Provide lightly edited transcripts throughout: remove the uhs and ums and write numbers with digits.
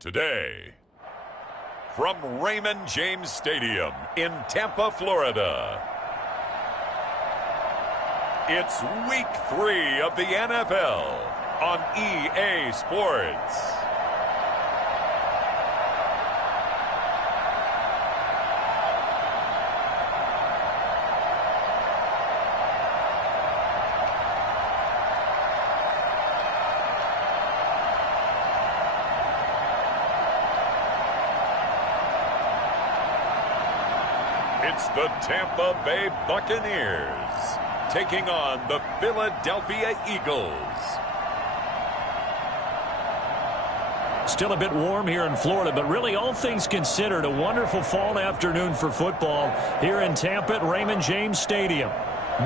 Today, from Raymond James Stadium in Tampa, Florida, it's Week 3 of the NFL on EA Sports. It's the Tampa Bay Buccaneers taking on the Philadelphia Eagles. Still a bit warm here in Florida, but really all things considered, a wonderful fall afternoon for football here in Tampa at Raymond James Stadium.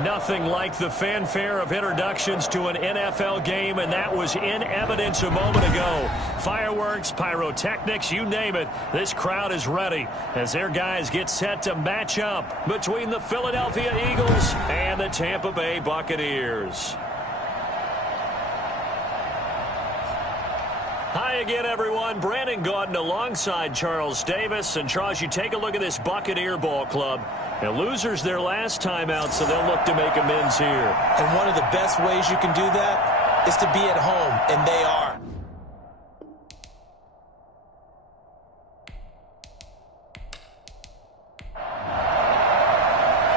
Nothing like the fanfare of introductions to an NFL game, and that was in evidence a moment ago. Fireworks, pyrotechnics, you name it. This crowd is ready as their guys get set to match up between the Philadelphia Eagles and the Tampa Bay Buccaneers. Hi again, everyone. Brandon Gaudin alongside Charles Davis. And, Charles, you take a look at this Buccaneer ball club. And losers their last time out, so they'll look to make amends here. And one of the best ways you can do that is to be at home, and they are.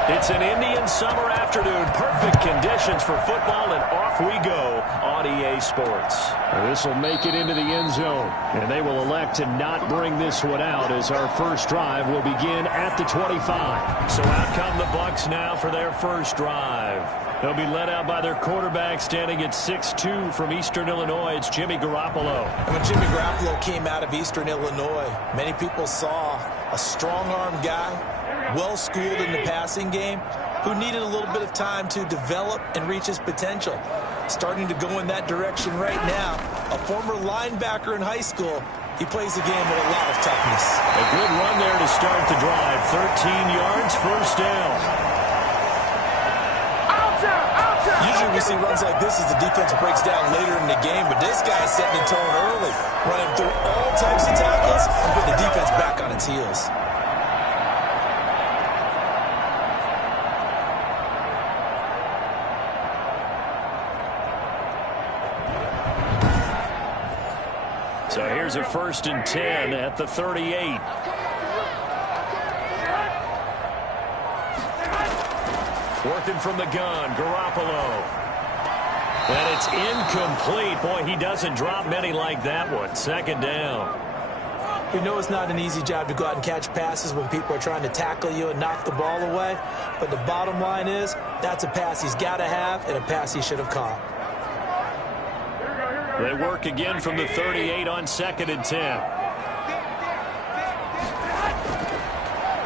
It's an Indian summer afternoon. Perfect conditions for football, and off we go on EA Sports. This will make it into the end zone, and they will elect to not bring this one out as our first drive will begin at the 25. So out come the Bucs now for their first drive. They'll be led out by their quarterback standing at 6'2" from Eastern Illinois. It's Jimmy Garoppolo. And when Jimmy Garoppolo came out of Eastern Illinois, many people saw a strong-armed guy, well-schooled in the passing game, who needed a little bit of time to develop and reach his potential. Starting to go in that direction right now. A former linebacker in high school, he plays the game with a lot of toughness. A good run there to start the drive. 13 yards, first down. Usually we see runs like this as the defense breaks down later in the game, but this guy's setting the tone early, running through all types of tackles and putting the defense back on its heels. So here's a 1st and 10 at the 38. Working from the gun, Garoppolo. And it's incomplete. Boy, he doesn't drop many like that one. 2nd down. We know it's not an easy job to go out and catch passes when people are trying to tackle you and knock the ball away. But the bottom line is, that's a pass he's got to have and a pass he should have caught. They work again from the 38 on 2nd and 10.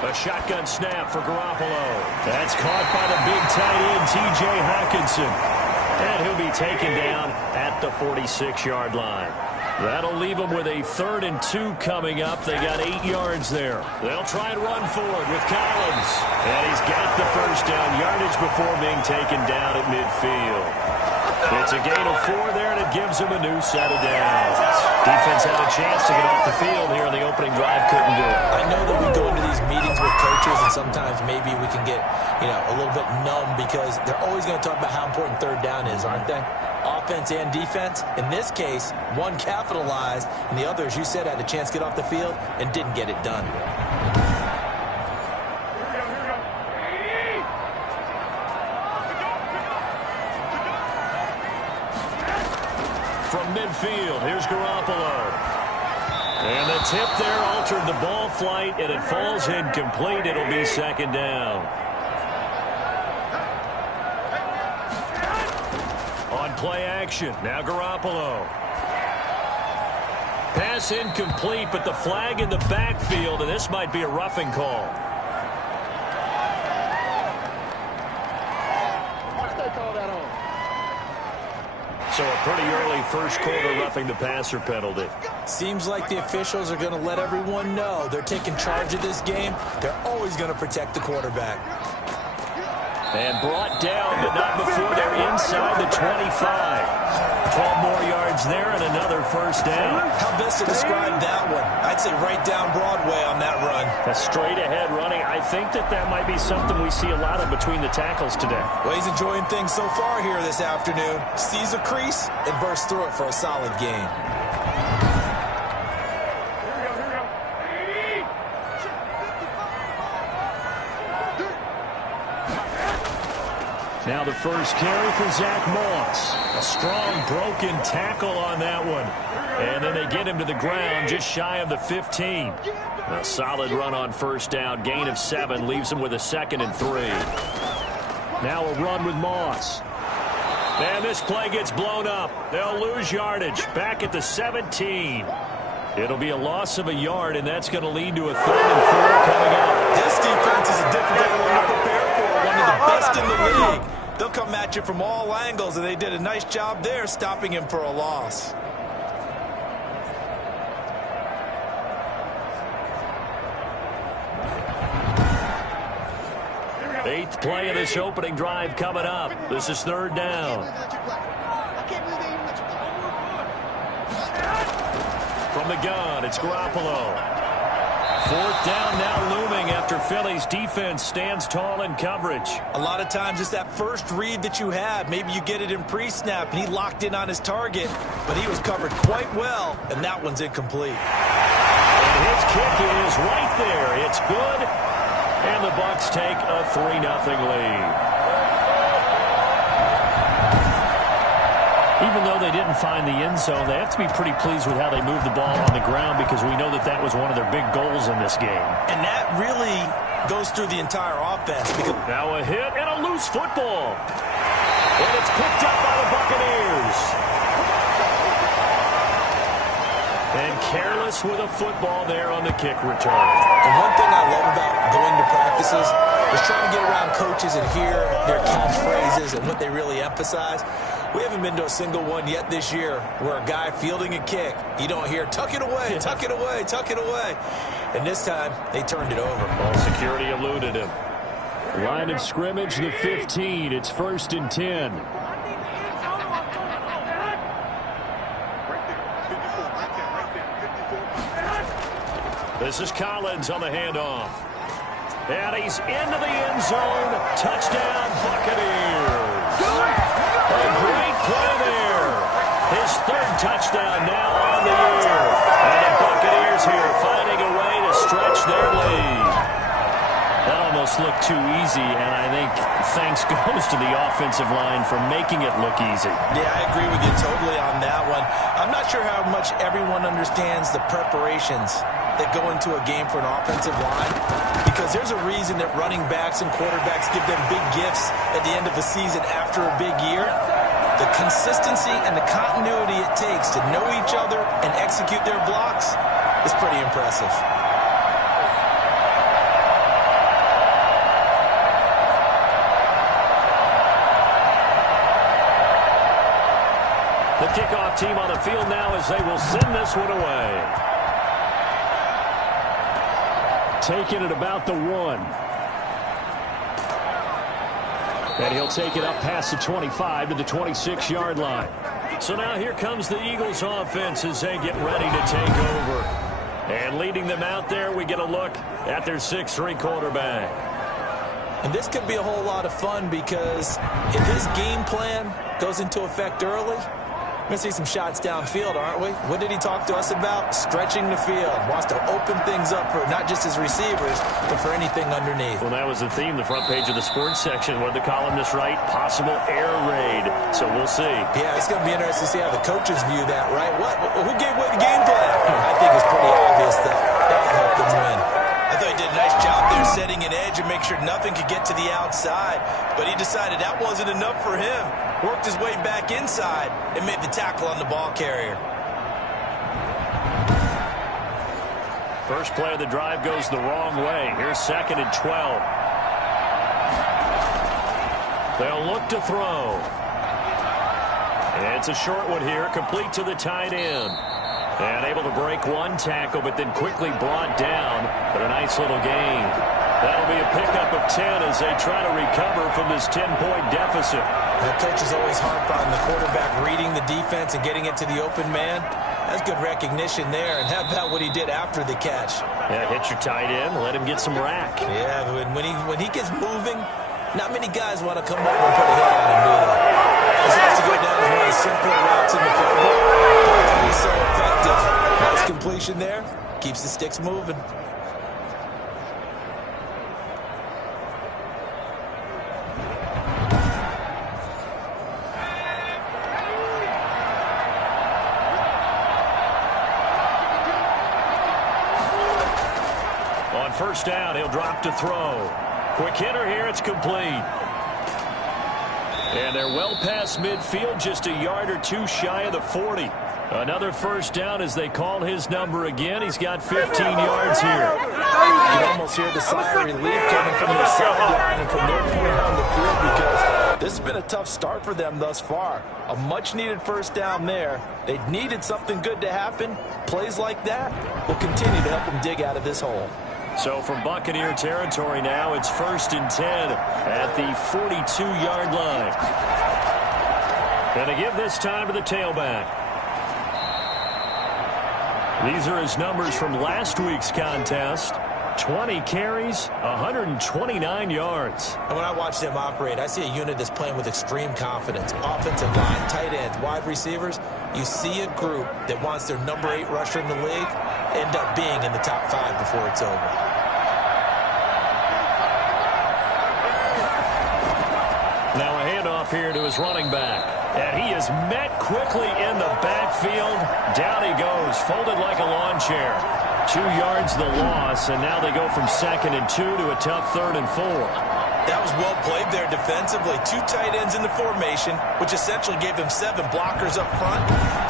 A shotgun snap for Garoppolo. That's caught by the big tight end, T.J. Hockenson. And he'll be taken down at the 46-yard line. That'll leave them with a 3rd and 2 coming up. They got 8 yards there. They'll try and run forward with Collins. And he's got the first down yardage before being taken down at midfield. It's a gain of 4 there, and it gives them a new set of downs. Defense had a chance to get off the field here on the opening drive, couldn't do it. I know that we go into these meetings with coaches, and sometimes maybe we can get, a little bit numb because they're always going to talk about how important 3rd down is, aren't they? Offense and defense. In this case, one capitalized, and the other, as you said, had a chance to get off the field and didn't get it done. From midfield, here's Garoppolo. And the tip there altered the ball flight, and it falls incomplete. It'll be 2nd down. On play action, now Garoppolo. Pass incomplete, but the flag in the backfield, and this might be a roughing call. So a pretty early first quarter roughing the passer penalty. Seems like the officials are going to let everyone know they're taking charge of this game. They're always going to protect the quarterback. And brought down, but not before they're inside the 25. 12 more yards there and another first down. How best to describe that one? I'd say right down Broadway on that run. A straight-ahead running. I think that might be something we see a lot of between the tackles today. Well, he's enjoying things so far here this afternoon. Sees a crease and bursts through it for a solid gain. Now the first carry for Zach Moss. A strong broken tackle on that one. And then they get him to the ground just shy of the 15. A solid run on first down. Gain of 7 leaves him with a 2nd and 3. Now a run with Moss. And this play gets blown up. They'll lose yardage. Back at the 17. It'll be a loss of a yard, and that's going to lead to a 3rd and 4 coming up. This defense is a difficult one to prepare for. One of the best in the league. They'll come at you from all angles, and they did a nice job there stopping him for a loss. Eighth play of this opening drive coming up. This is 3rd down. From the gun, it's Garoppolo. 4th down now looming after Philly's defense stands tall in coverage. A lot of times it's that first read that you have. Maybe you get it in pre-snap, and he locked in on his target, but he was covered quite well, and that one's incomplete. And his kick is right there. It's good, and the Bucs take a 3-0 lead. Even though they didn't find the end zone, they have to be pretty pleased with how they moved the ball on the ground because we know that was one of their big goals in this game. And that really goes through the entire offense. Because now a hit and a loose football. And it's picked up by the Buccaneers. And careless with a football there on the kick return. And one thing I love about going to practices is trying to get around coaches and hear their catchphrases and what they really emphasize. We haven't been to a single one yet this year where a guy fielding a kick, you don't hear, tuck it away, tuck it away, tuck it away. And this time, they turned it over. Ball security eluded him. Line of scrimmage, the 15. It's 1st and 10. This is Collins on the handoff. And he's into the end zone. Touchdown, Buccaneers. A great play there. His 3rd touchdown now on the year. And the Buccaneers here finding a way to stretch their lead. That almost looked too easy, and I think thanks goes to the offensive line for making it look easy. Yeah, I agree with you totally on that one. I'm not sure how much everyone understands the preparations that go into a game for an offensive line, because there's a reason that running backs and quarterbacks give them big gifts at the end of the season after a big year. The consistency and the continuity it takes to know each other and execute their blocks is pretty impressive. The kickoff team on the field now as they will send this one away. Taking it about the 1. And he'll take it up past the 25 to the 26-yard line. So now here comes the Eagles offense as they get ready to take over. And leading them out there, we get a look at their 6'3" quarterback. And this could be a whole lot of fun because if his game plan goes into effect early, we're going to see some shots downfield, aren't we? What did he talk to us about? Stretching the field. Wants to open things up for not just his receivers, but for anything underneath. Well, that was the theme, the front page of the sports section. What did the columnist write? Possible air raid. So we'll see. Yeah, it's going to be interesting to see how the coaches view that, right? Who gave away the game plan? I think it's pretty obvious that that'll help them win. I thought he did a nice job there setting an edge and make sure nothing could get to the outside. But he decided that wasn't enough for him. Worked his way back inside and made the tackle on the ball carrier. First play of the drive goes the wrong way. Here's 2nd and 12. They'll look to throw. And it's a short one here, complete to the tight end. And able to break one tackle, but then quickly brought down. But a nice little gain. That'll be a pickup of 10 as they try to recover from this 10-point deficit. That coach is always harped on the quarterback reading the defense and getting it to the open man. That's good recognition there. And how about what he did after the catch? Yeah, hit your tight end, let him get some rack. Yeah, when he gets moving, not many guys want to come over and put a hit on him, do they? This has to go down as one of the simpler routes in the playbook. But he's so effective. Nice completion there. Keeps the sticks moving. On first down, he'll drop to throw. Quick hitter here, it's complete. And they're well past midfield, just a yard or two shy of the 40. Another first down as they call his number again. He's got 15 yards here. You can almost hear the sigh of relief coming from the sideline and from their point on the field because this has been a tough start for them thus far. A much-needed first down there. They needed something good to happen. Plays like that will continue to help them dig out of this hole. So from Buccaneer territory now, it's 1st and 10 at the 42-yard line. Going to give this time to the tailback. These are his numbers from last week's contest. 20 carries, 129 yards. And when I watch them operate, I see a unit that's playing with extreme confidence. Offensive line, tight ends, wide receivers. You see a group that wants their number 8 rusher in the league end up being in the top 5 before it's over. Now a handoff here to his running back. And he is met quickly in the backfield. Down he goes, folded like a lawn chair. 2 yards the loss, and now they go from 2nd and 2 to a tough 3rd and 4. That was well played there defensively. 2 tight ends in the formation, which essentially gave them 7 blockers up front.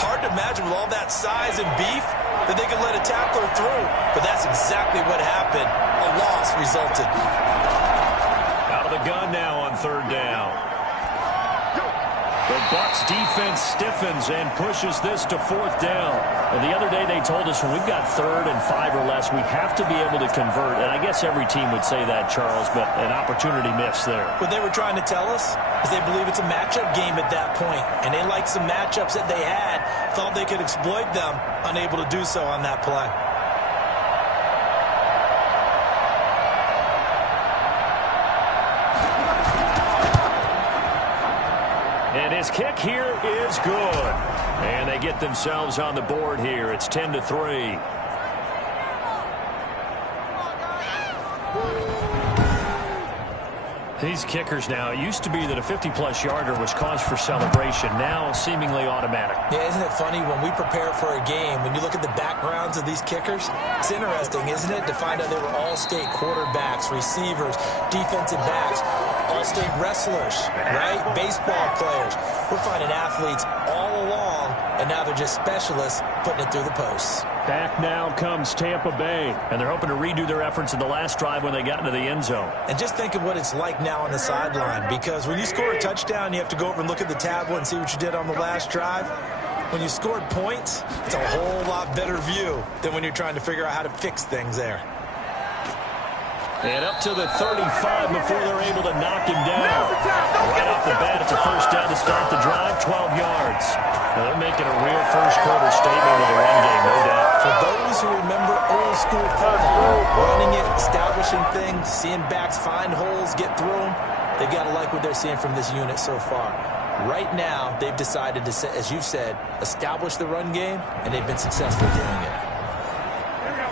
Hard to imagine with all that size and beef that they could let a tackler through. But that's exactly what happened. A loss resulted. Out of the gun now on 3rd down. The Bucs defense stiffens and pushes this to 4th down. And the other day they told us when we've got 3rd and 5 or less, we have to be able to convert. And I guess every team would say that, Charles, but an opportunity missed there. What they were trying to tell us is they believe it's a matchup game at that point. And they liked some matchups that they had, thought they could exploit them, unable to do so on that play. And his kick here is good. And they get themselves on the board here. It's 10-3. These kickers now, it used to be that a 50-plus yarder was cause for celebration. Now seemingly automatic. Yeah, isn't it funny when we prepare for a game, when you look at the backgrounds of these kickers, it's interesting, isn't it, to find out they were all-state quarterbacks, receivers, defensive backs, all-state wrestlers, right? Baseball players. We're finding athletes all along, and now they're just specialists putting it through the posts. Back now comes Tampa Bay, and they're hoping to redo their efforts in the last drive when they got into the end zone. And just think of what it's like now on the sideline, because when you score a touchdown, you have to go over and look at the tablet and see what you did on the last drive. When you scored points, it's a whole lot better view than when you're trying to figure out how to fix things there. And up to the 35 before they're able to knock him down. Right off the bat, it's a first down to start the drive, 12 yards. Now they're making a real first-quarter statement with the run game, no doubt. For those who remember old-school football, running it, establishing things, seeing backs find holes, get through them, they've got to like what they're seeing from this unit so far. Right now, they've decided to, as you've said, establish the run game, and they've been successful doing it.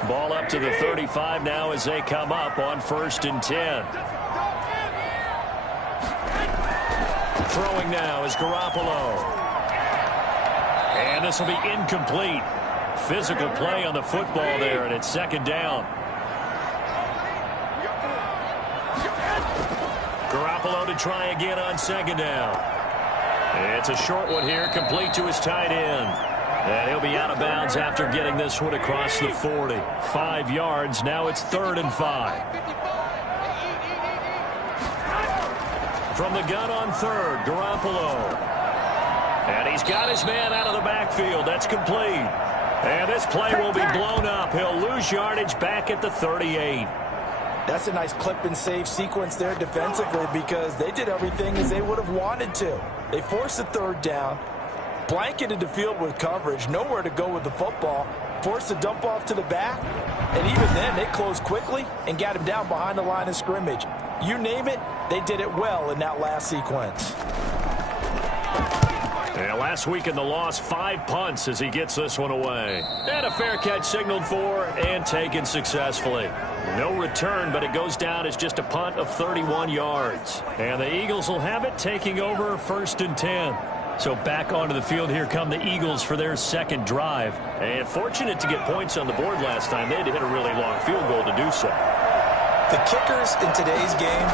Ball up to the 35 now as they come up on 1st and 10. Throwing now is Garoppolo. And this will be incomplete. Physical play on the football there, and it's 2nd down. Garoppolo to try again on 2nd down. It's a short one here, complete to his tight end. And he'll be out of bounds after getting this one across the 40. 5 yards, now it's 3rd and 5. From the gun on 3rd, Garoppolo. And he's got his man out of the backfield. That's complete. And this play will be blown up. He'll lose yardage back at the 38. That's a nice clip and save sequence there defensively because they did everything as they would have wanted to. They forced a third down, blanketed the field with coverage, nowhere to go with the football, forced the dump off to the back, and even then they closed quickly and got him down behind the line of scrimmage. You name it, they did it well in that last sequence. And last week in the loss, 5 punts as he gets this one away. And a fair catch signaled for and taken successfully. No return, but it goes down as just a punt of 31 yards. And the Eagles will have it, taking over 1st and 10. So back onto the field here come the Eagles for their second drive. And fortunate to get points on the board last time. They had to hit a really long field goal to do so. The kickers in today's game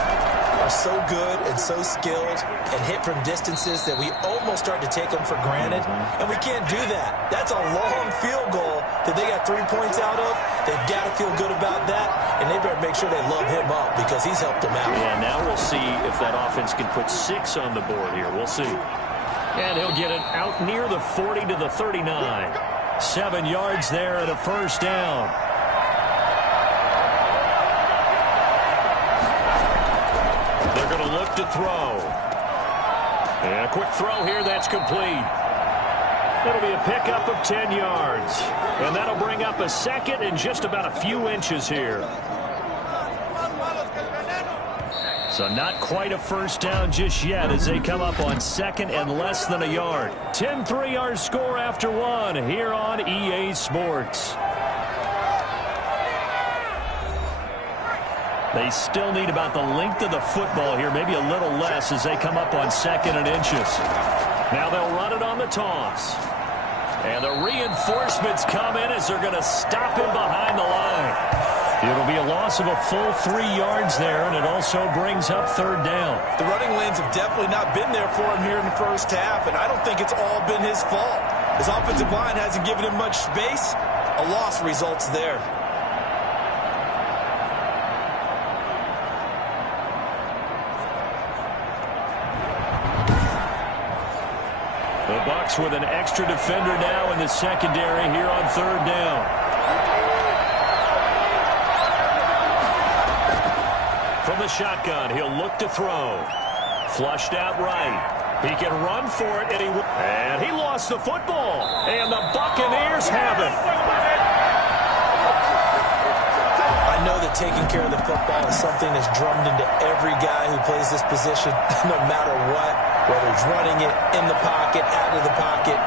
are so good and so skilled and hit from distances that we almost start to take them for granted. And we can't do that. That's a long field goal that they got 3 points out of. They've got to feel good about that, and they better make sure they love him up because he's helped them out. Yeah, now we'll see if that offense can put 6 on the board here. We'll see. And he'll get it out near the 40 to the 39. 7 yards there and a first down. They're going to look to throw. And a quick throw here, that's complete. It'll be a pickup of 10 yards. And that'll bring up a second and just about a few inches here. So not quite a first down just yet as they come up on second and less than a yard. 10-3 our score after 1 here on EA Sports. They still need about the length of the football here, maybe a little less as they come up on second and inches. Now they'll run it on the toss. And the reinforcements come in as they're going to stop him behind the line. It'll be a loss of a full 3 yards there, and it also brings up third down. The running lanes have definitely not been there for him here in the first half, and I don't think it's all been his fault. His offensive line hasn't given him much space. A loss results there. The Bucs with an extra defender now in the secondary here on third down. From the shotgun, he'll look to throw. Flushed out right. He can run for it, and he lost the football. And the Buccaneers have it. I know that taking care of the football is something that's drummed into every guy who plays this position, no matter what, whether he's running it, in the pocket, out of the pocket.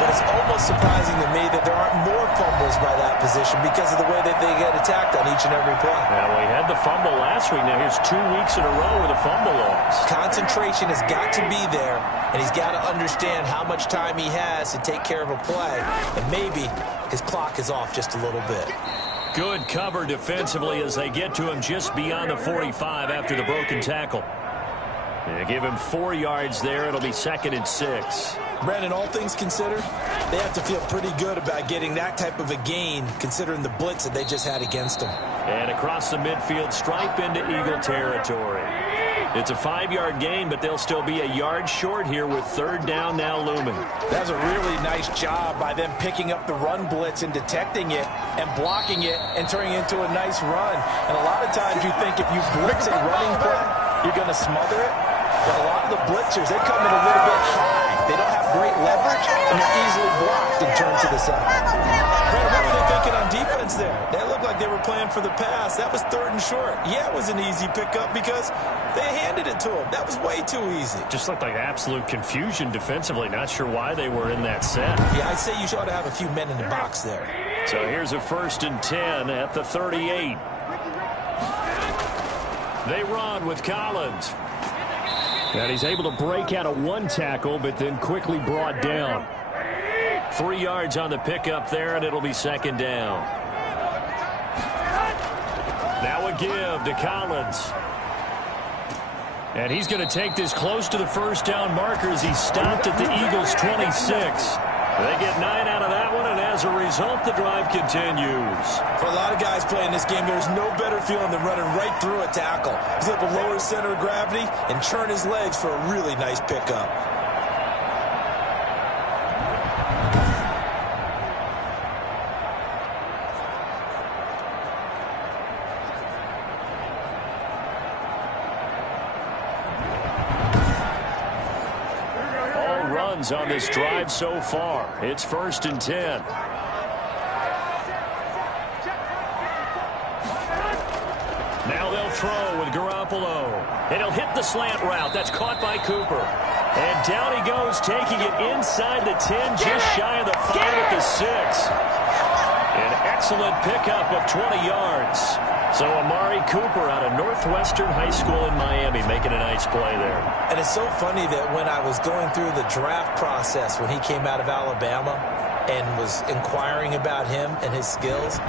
But it's almost surprising to me that there aren't more fumbles by that position because of the way that they get attacked on each and every play. Well, we had the fumble last week. Now here's 2 weeks in a row with a fumble loss. Concentration has got to be there, and he's got to understand how much time he has to take care of a play. And maybe his clock is off just a little bit. Good cover defensively as they get to him just beyond the 45 after the broken tackle. They give him 4 yards there. It'll be 2nd and 6. Brandon, all things considered, they have to feel pretty good about getting that type of a gain considering the blitz that they just had against them. And across the midfield stripe into Eagle territory. It's a 5-yard gain, but they'll still be a yard short here with third down now looming. That was a really nice job by them picking up the run blitz and detecting it and blocking it and turning it into a nice run. And a lot of times you think if you blitz a running play, you're going to smother it. But a lot of the blitzers, they come in a little bit high. They don't have great leverage, and they're easily blocked and turned to the side. Brandon, what were they thinking on defense there? They looked like they were playing for the pass. That was 3rd and short. Yeah, it was an easy pickup because they handed it to him. That was way too easy. Just looked like absolute confusion defensively. Not sure why they were in that set. Yeah, I'd say you ought to have a few men in the box there. So here's a 1st and 10 at the 38. They run with Collins. And he's able to break out of 1 tackle, but then quickly brought down. 3 yards on the pickup there, and it'll be 2nd down. Now a give to Collins. And he's going to take this close to the first down marker as he stopped at the Eagles' 26. They get 9 out of that one, and as a result, the drive continues. For a lot of guys playing this game, there's no better feeling than running right through a tackle. He's able to lower his center of gravity and churn his legs for a really nice pickup. runs on this drive so far. It's 1st and 10. Now they'll throw with Garoppolo. And he'll hit the slant route. That's caught by Cooper. And down he goes, taking it inside the 10, just shy of the 5 at the 6. An excellent pickup of 20 yards. So Amari Cooper out of Northwestern High School in Miami making a nice play there. And it's so funny that when I was going through the draft process when he came out of Alabama and was inquiring about him and his skills,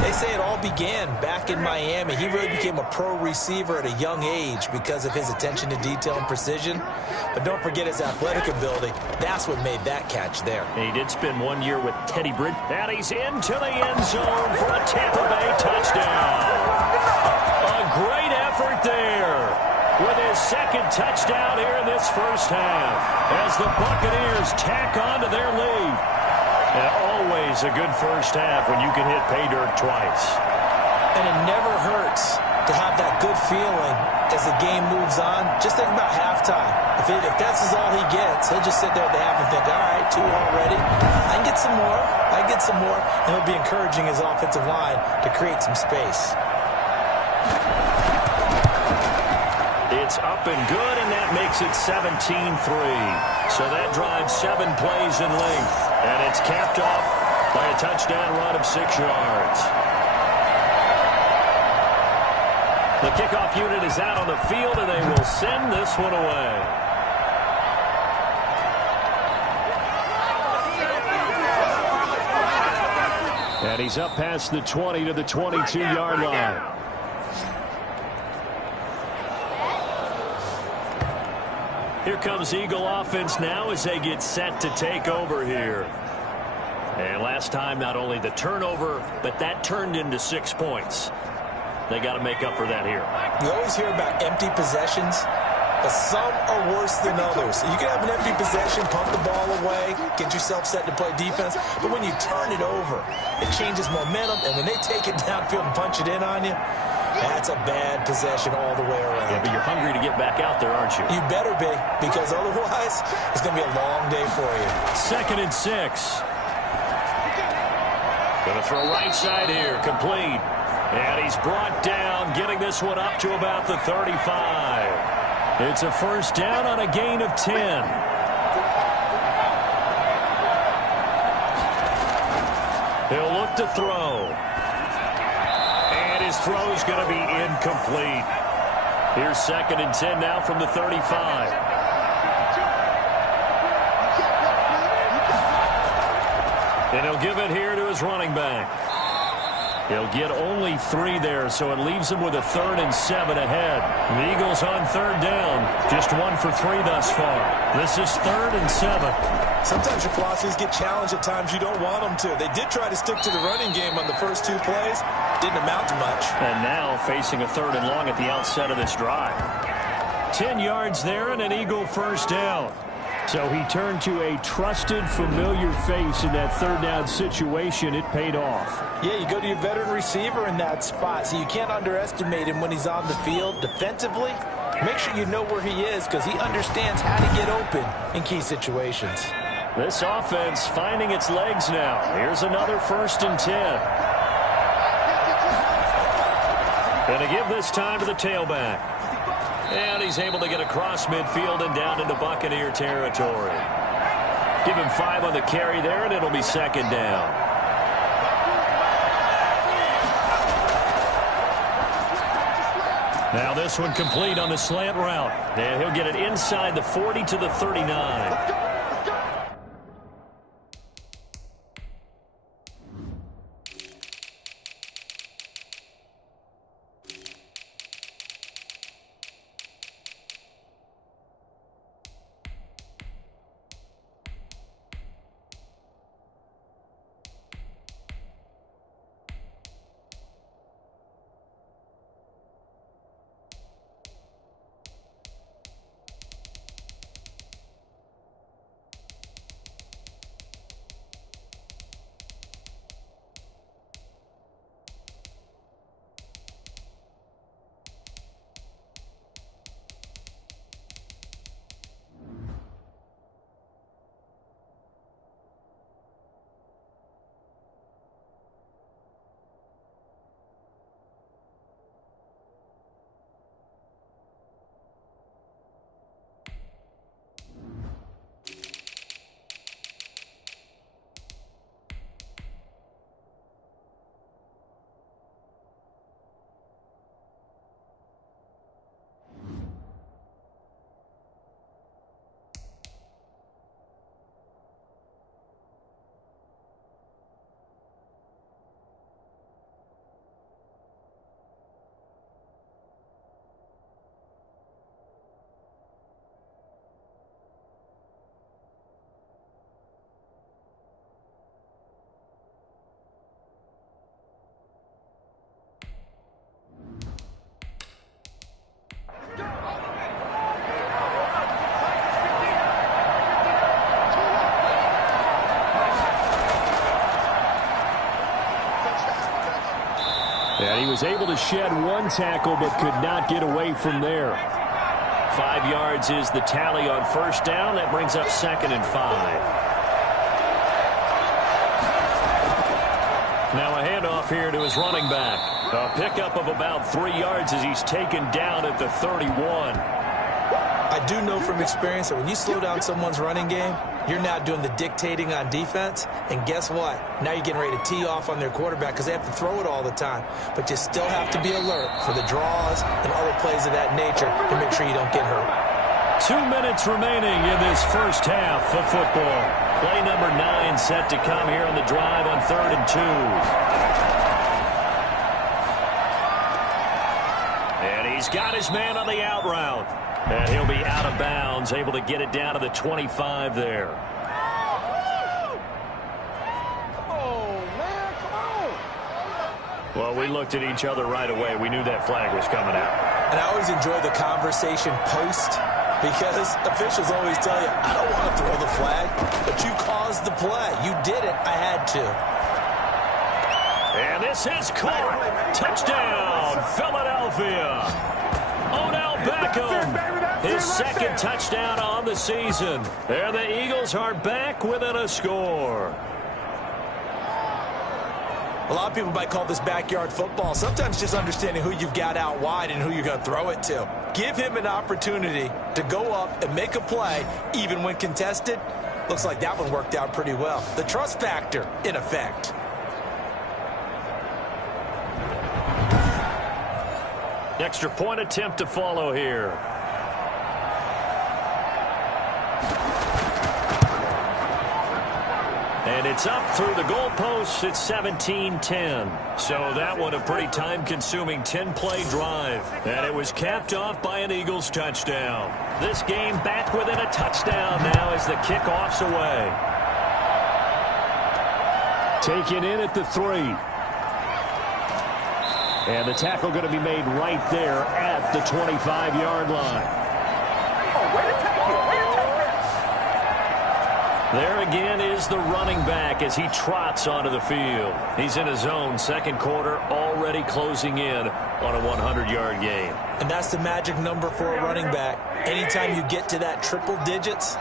they say it all began back in Miami. He really became a pro receiver at a young age because of his attention to detail and precision. But don't forget his athletic ability. That's what made that catch there. And he did spend 1 year with Teddy Bridge. And he's into the end zone for a Tampa Bay touchdown. A great effort there with his second touchdown here in this first half as the Buccaneers tack on to their lead. And always a good first half when you can hit pay dirt twice. And it never hurts to have that good feeling as the game moves on. Just think about halftime. If that's all he gets, he'll just sit there at the half and think, all right, 2 already. I can get some more. I can get some more. And he'll be encouraging his offensive line to create some space. It's up and good, and that makes it 17-3. So that drives 7 plays in length. And it's capped off by a touchdown run of 6 yards. The kickoff unit is out on the field, and they will send this one away. And he's up past the 20 to the 22-yard line. Here comes Eagle offense now as they get set to take over here. And last time, not only the turnover, but that turned into 6 points. They got to make up for that here. You always hear about empty possessions, but some are worse than others. You can have an empty possession, pump the ball away, get yourself set to play defense, but when you turn it over, it changes momentum, and when they take it downfield and punch it in on you, that's a bad possession all the way around. Yeah, but you're hungry to get back out there, aren't you? You better be, because otherwise, it's going to be a long day for you. 2nd and 6. Going to throw right side here, complete. And he's brought down, getting this one up to about the 35. It's a first down on a gain of 10. He'll look to throw. And his throw's going to be incomplete. Here's 2nd and 10 now from the 35. And he'll give it here to his running back. He'll get only 3 there, so it leaves him with a 3rd and 7 ahead. The Eagles on 3rd down. Just 1 for 3 thus far. This is 3rd and 7. Sometimes your philosophies get challenged at times you don't want them to. They did try to stick to the running game on the first 2 plays. Didn't amount to much. And now facing a 3rd and long at the outset of this drive. 10 yards there and an Eagle first down. So he turned to a trusted, familiar face in that 3rd down situation. It paid off. Yeah, you go to your veteran receiver in that spot, so you can't underestimate him when he's on the field defensively. Make sure you know where he is because he understands how to get open in key situations. This offense finding its legs now. Here's another 1st and 10. Going to give this time to the tailback. And he's able to get across midfield and down into Buccaneer territory. Give him 5 on the carry there, and it'll be 2nd down. Now this one complete on the slant route. And he'll get it inside the 40 to the 39. And he was able to shed one tackle but could not get away from there. 5 yards is the tally on first down. That brings up 2nd and 5. Now a handoff here to his running back. A pickup of about 3 yards as he's taken down at the 31. I do know from experience that when you slow down someone's running game, you're now doing the dictating on defense. And guess what? Now you're getting ready to tee off on their quarterback because they have to throw it all the time. But you still have to be alert for the draws and other plays of that nature to make sure you don't get hurt. 2 minutes remaining in this first half of football. Play number 9 set to come here on the drive on 3rd and 2. And he's got his man on the out route. And he'll be out of bounds, able to get it down to the 25 there. Well, we looked at each other right away. We knew that flag was coming out. And I always enjoy the conversation post because officials always tell you, I don't want to throw the flag, but you caused the play. You did it. I had to. And this is caught. Touchdown, Philadelphia. Odell Beckham, his 2nd touchdown on the season. And the Eagles are back within a score. A lot of people might call this backyard football. Sometimes just understanding who you've got out wide and who you're going to throw it to. Give him an opportunity to go up and make a play, even when contested. Looks like that one worked out pretty well. The trust factor, in effect. Extra point attempt to follow here. And it's up through the goalposts. It's 17-10. So that one a pretty time-consuming 10-play drive. And it was capped off by an Eagles touchdown. This game back within a touchdown now as the kickoff's away. Taken in at the 3. And the tackle going to be made right there at the 25-yard line. There again is the running back as he trots onto the field. He's in his own 2nd quarter, already closing in on a 100-yard game. And that's the magic number for a running back. Anytime you get to that triple digits,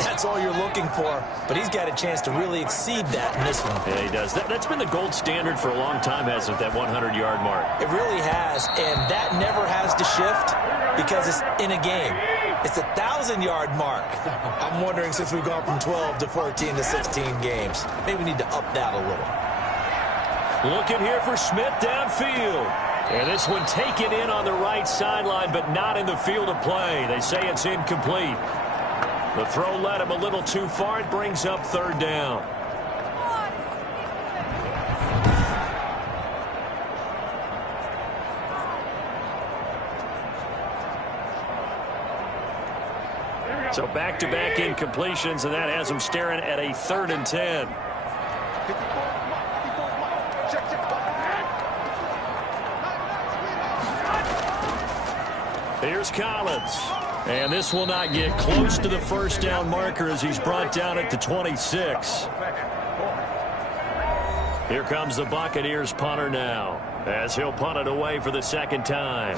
that's all you're looking for. But he's got a chance to really exceed that in this one. Yeah, he does. That's been the gold standard for a long time, hasn't it, that 100-yard mark? It really has, and that never has to shift because it's in a game. It's a 1,000-yard mark. I'm wondering, since we've gone from 12 to 14 to 16 games, maybe we need to up that a little. Looking here for Smith downfield. And this one taken in on the right sideline, but not in the field of play. They say it's incomplete. The throw led him a little too far. It brings up 3rd down. So back-to-back incompletions, and that has him staring at a 3rd and 10. Here's Collins. And this will not get close to the first down marker as he's brought down at the 26. Here comes the Buccaneers punter now as he'll punt it away for the 2nd time.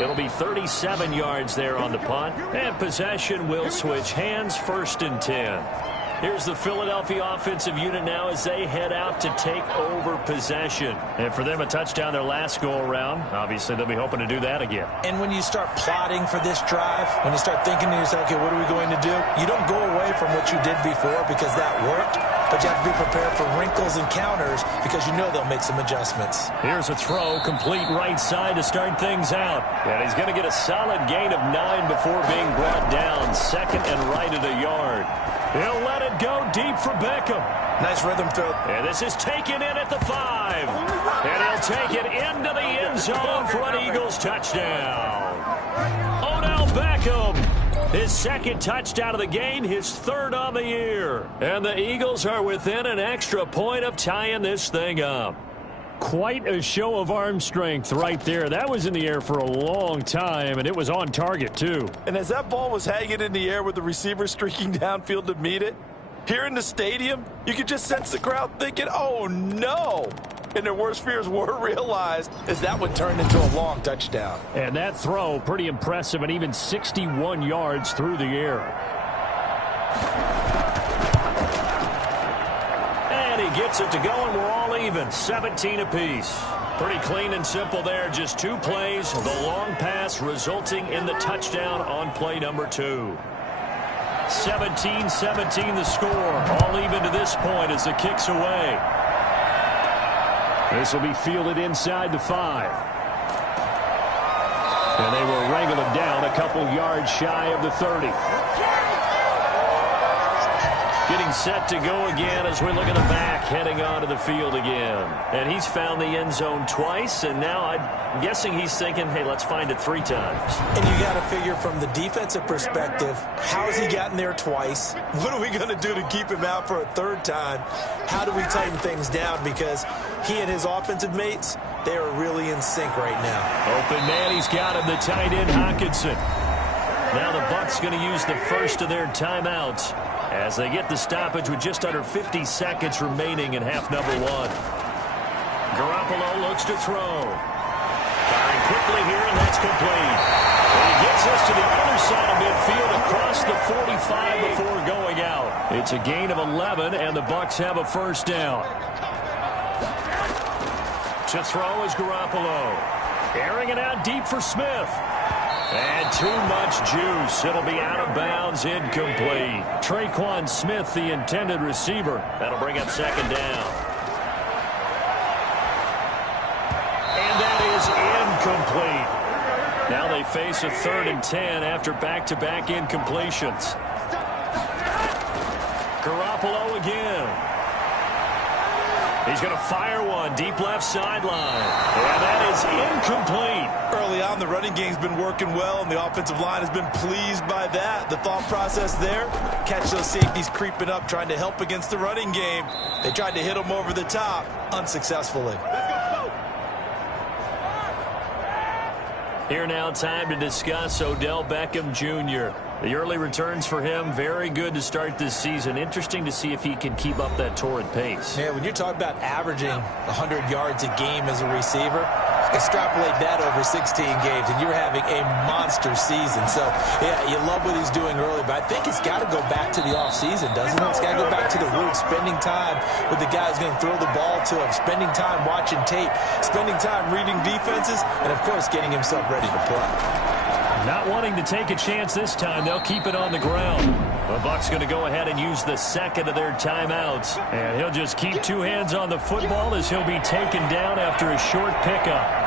It'll be 37 yards there on the punt. And possession will switch hands, 1st and 10. Here's the Philadelphia offensive unit now as they head out to take over possession. And for them, a touchdown their last go-around. Obviously, they'll be hoping to do that again. And when you start plotting for this drive, when you start thinking to yourself, okay, what are we going to do? You don't go away from what you did before because that worked, but you have to be prepared for wrinkles and counters because you know they'll make some adjustments. Here's a throw, complete right side to start things out. And he's going to get a solid gain of 9 before being brought down. 2nd and right at a yard. He'll let it go deep for Beckham. Nice rhythm throw. And this is taken in at the 5. And he'll take it into the end zone for an Eagles touchdown. Odell Beckham, his 2nd touchdown of the game, his 3rd on the year. And the Eagles are within an extra point of tying this thing up. Quite a show of arm strength right there. That was in the air for a long time, and it was on target, too. And as that ball was hanging in the air with the receiver streaking downfield to meet it, here in the stadium, you could just sense the crowd thinking, oh, no. And their worst fears were realized as that one turned into a long touchdown. And that throw, pretty impressive, and even 61 yards through the air. And he gets it to go, and we're all even, 17 apiece. Pretty clean and simple there, just 2 plays, the long pass resulting in the touchdown on play number 2. 17-17 the score, all even to this point as the kick's away. This will be fielded inside the 5. And they will wrangle it down a couple yards shy of the 30. Getting set to go again as we look at the back, heading onto the field again. And he's found the end zone twice, and now I'm guessing he's thinking, hey, let's find it 3 times. And you got to figure from the defensive perspective, how has he gotten there twice? What are we going to do to keep him out for a 3rd time? How do we tighten things down? Because he and his offensive mates, they are really in sync right now. Open man, he's got him, the tight end, Hockenson. Now the Bucs going to use the first of their timeouts as they get the stoppage with just under 50 seconds remaining in half number 1. Garoppolo looks to throw. Firing quickly here, and that's complete. And he gets us to the other side of midfield across the 45 before going out. It's a gain of 11, and the Bucs have a first down. To throw is Garoppolo. Airing it out deep for Smith. And too much juice. It'll be out of bounds, incomplete. Traquan Smith, the intended receiver. That'll bring up 2nd down. And that is incomplete. Now they face a 3rd and 10 after back-to-back incompletions. Garoppolo again. He's going to fire one deep left sideline. And that is incomplete. Early on, the running game's been working well, and the offensive line has been pleased by that. The thought process there, catch those safeties creeping up, trying to help against the running game. They tried to hit them over the top, unsuccessfully. Here now, time to discuss Odell Beckham Jr. The early returns for him, very good to start this season. Interesting to see if he can keep up that torrid pace. Yeah, when you're talking about averaging 100 yards a game as a receiver, extrapolate that over 16 games, and you're having a monster season. So, yeah, you love what he's doing early, but I think it's got to go back to the offseason, doesn't it? It's got to go back to the roots, spending time with the guy who's going to throw the ball to him, spending time watching tape, spending time reading defenses, and, of course, getting himself ready to play. Not wanting to take a chance this time, they'll keep it on the ground. The Bucs going to go ahead and use the 2nd of their timeouts. And he'll just keep 2 hands on the football as he'll be taken down after a short pickup.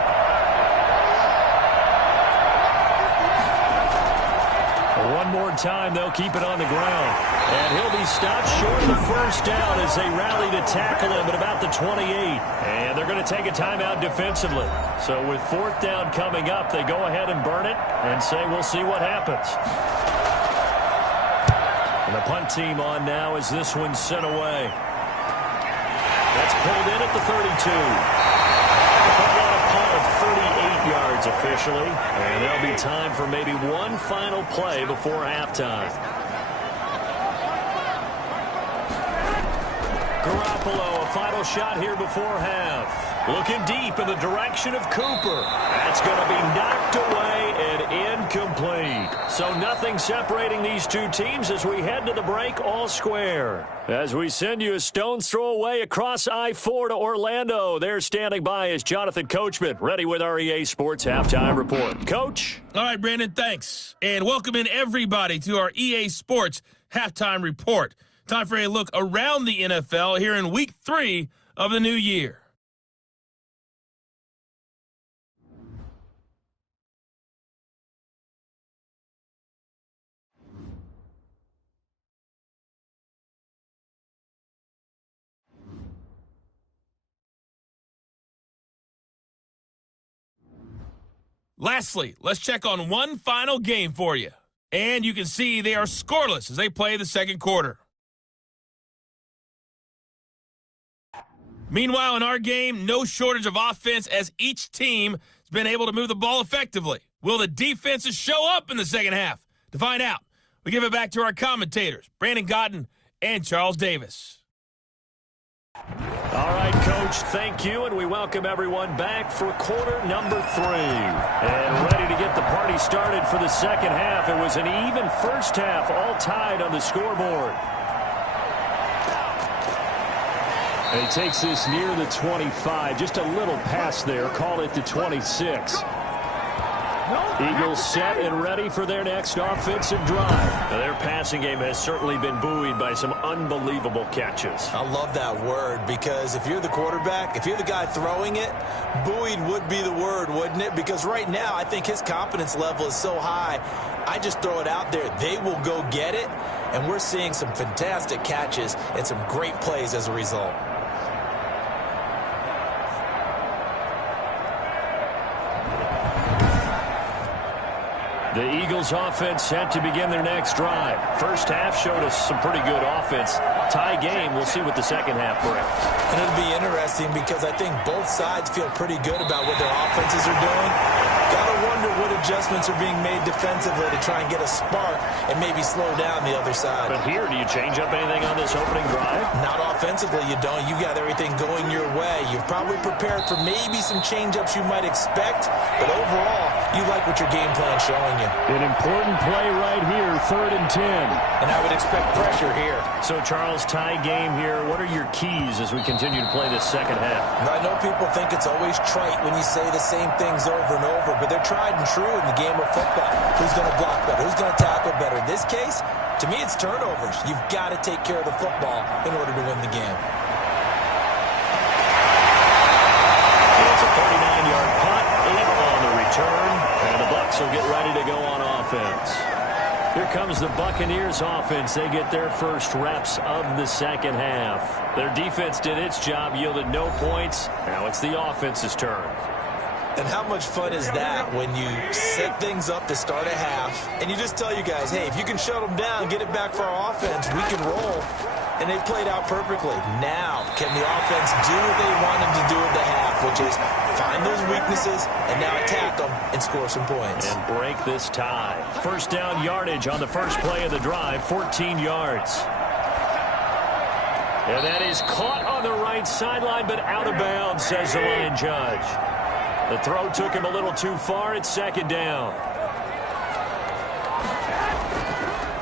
One more time, they'll keep it on the ground. And he'll be stopped short of the first down as they rally to tackle him at about the 28. And they're going to take a timeout defensively. So with 4th down coming up, they go ahead and burn it and say, we'll see what happens. And the punt team on now as this one's sent away. That's pulled in at the 32. A punt of 38 yards officially. And there'll be time for maybe one final play before halftime. Garoppolo, a final shot here before half. Looking deep in the direction of Cooper. That's going to be knocked away and incomplete. So nothing separating these 2 teams as we head to the break all square. As we send you a stone's throw away across I-4 to Orlando. There standing by is Jonathan Coachman, ready with our EA Sports Halftime Report. Coach? All right, Brandon, thanks. And welcome in everybody to our EA Sports Halftime Report. Time for a look around the NFL here in Week 3 of the new year. Lastly, let's check on one final game for you. And you can see they are scoreless as they play the second quarter. Meanwhile, in our game, no shortage of offense as each team has been able to move the ball effectively. Will the defenses show up in the second half? To find out, we give it back to our commentators, Brandon Cotton and Charles Davis. All right, Coach, thank you, and we welcome everyone back for quarter number 3. And ready to get the party started for the second half. It was an even first half, all tied on the scoreboard. And he takes this near the 25, just a little pass there, call it the 26. Eagles set and ready for their next offensive drive. Now, their passing game has certainly been buoyed by some unbelievable catches. I love that word because if you're the quarterback, if you're the guy throwing it, buoyed would be the word, wouldn't it? Because right now I think his confidence level is so high, I just throw it out there. They will go get it, and we're seeing some fantastic catches and some great plays as a result. The Eagles offense set to begin their next drive. First half showed us some pretty good offense. Tie game. We'll see what the second half brings. And it'll be interesting because I think both sides feel pretty good about what their offenses are doing. Gotta wonder what adjustments are being made defensively to try and get a spark and maybe slow down the other side. But here, do you change up anything on this opening drive? Not offensively, you don't. You got everything going your way. You've probably prepared for maybe some change-ups you might expect, but overall, you like what your game plan's showing you. An important play right here, 3rd and 10. And I would expect pressure here. So, Charles, tie game here. What are your keys as we continue to play this second half? I know people think it's always trite when you say the same things over and over, but they're tried and true in the game of football. Who's going to block better? Who's going to tackle better? In this case, to me, it's turnovers. You've got to take care of the football in order to win the game. It's a 39-yard punt on the return, and the Bucs will get ready to go on offense. Here comes the Buccaneers offense. They get their first reps of the second half. Their defense did its job, yielded no points. Now it's the offense's turn. And how much fun is that when you set things up to start a half and you just tell you guys, hey, if you can shut them down, get it back for our offense, we can roll. And they played out perfectly. Now, can the offense do what they wanted to do at the half, which is find those weaknesses and now attack them and score some points. And break this tie. First down yardage on the first play of the drive, 14 yards. And that is caught on the right sideline, but out of bounds, says the line judge. The throw took him a little too far. It's second down.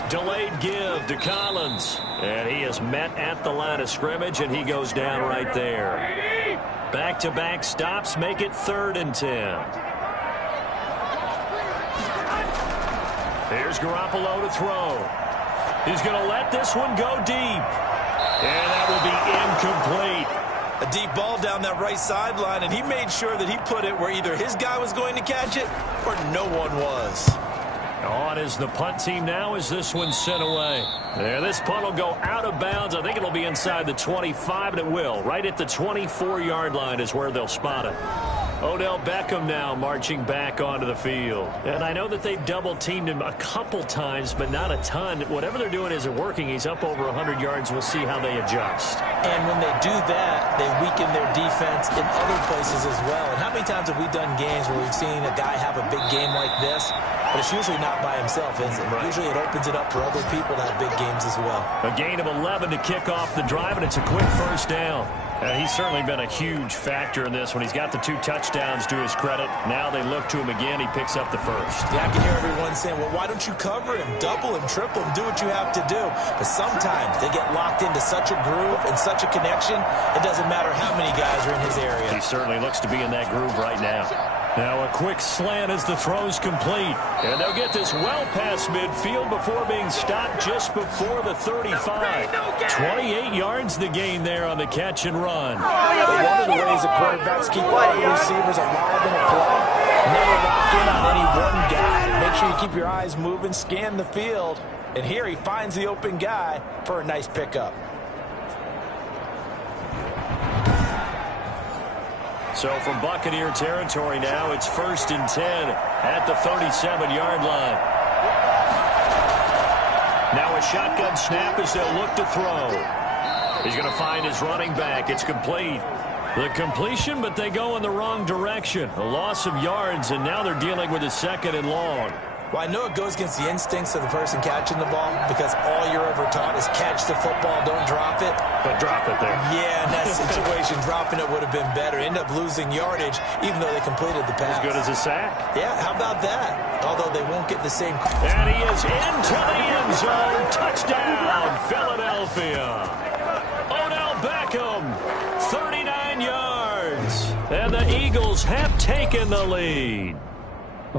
Delayed give to Collins. And he is met at the line of scrimmage, and he goes down right there. Back-to-back stops make it 3rd and 10. Here's Garoppolo to throw. He's going to let this one go deep. And that will be incomplete. A deep ball down that right sideline, and he made sure that he put it where either his guy was going to catch it or no one was. On is the punt team now as this one's sent away. There, this punt will go out of bounds. I think it'll be inside the 25, and it will. Right at the 24-yard line is where they'll spot it. Odell Beckham now marching back onto the field. And I know that they've double-teamed him a couple times, but not a ton. Whatever they're doing isn't working. He's up over 100 yards. We'll see how they adjust. And when they do that, they weaken their defense in other places as well. And how many times have we done games where we've seen a guy have a big game like this? But it's usually not by himself, is it? Right. Usually it opens it up for other people to have big games as well. A gain of 11 to kick off the drive, and it's a quick first down. He's certainly been a huge factor in this one. He's got the 2 touchdowns to his credit. Now they look to him again. He picks up the first. Yeah, I can hear everyone saying, well, why don't you cover him, double him, triple him, do what you have to do. But sometimes they get locked into such a groove and such a connection, it doesn't matter how many guys are in his area. He certainly looks to be in that groove right now. Now a quick slant as the throw's complete. And they'll get this well past midfield before being stopped just before the 35. 28 yards the gain there on the catch and run. One of the ways the quarterbacks keep all the receivers alive in a play, never lock in on any one guy. Make sure you keep your eyes moving, scan the field. And here he finds the open guy for a nice pickup. So from Buccaneer territory now, it's 1st and 10 at the 37-yard line. Now a shotgun snap as they'll look to throw. He's going to find his running back. It's complete. The completion, but they go in the wrong direction. A loss of yards, and now they're dealing with a 2nd and long. Well, I know it goes against the instincts of the person catching the ball because all you're ever taught is catch the football, don't drop it. But drop it there. Yeah, in that situation, dropping it would have been better. End up losing yardage, even though they completed the pass. As good as a sack. Yeah, how about that? Although they won't get the same. And he is into the end zone. Touchdown, Philadelphia. Odell Beckham, 39 yards. And the Eagles have taken the lead.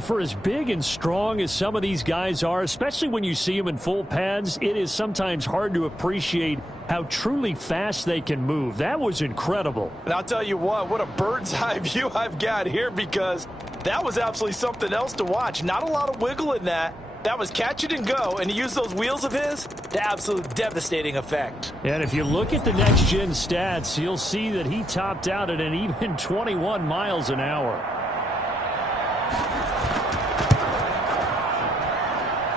For as big and strong as some of these guys are, especially when you see them in full pads, it is sometimes hard to appreciate how truly fast they can move. That was incredible. And I'll tell you what a bird's eye view I've got here, because that was absolutely something else to watch. Not a lot of wiggle in that. That was catch it and go, and he used those wheels of his to absolute devastating effect. And if you look at the next-gen stats, you'll see that he topped out at an even 21 miles an hour.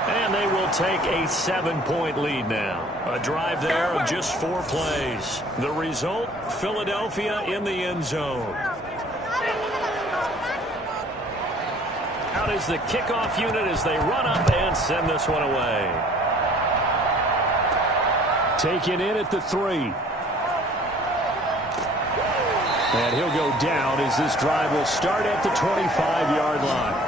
And they will take a 7-point lead now. A drive there of just 4 plays. The result, Philadelphia in the end zone. Out is the kickoff unit as they run up and send this one away. Taken in at the 3. And he'll go down as this drive will start at the 25-yard line.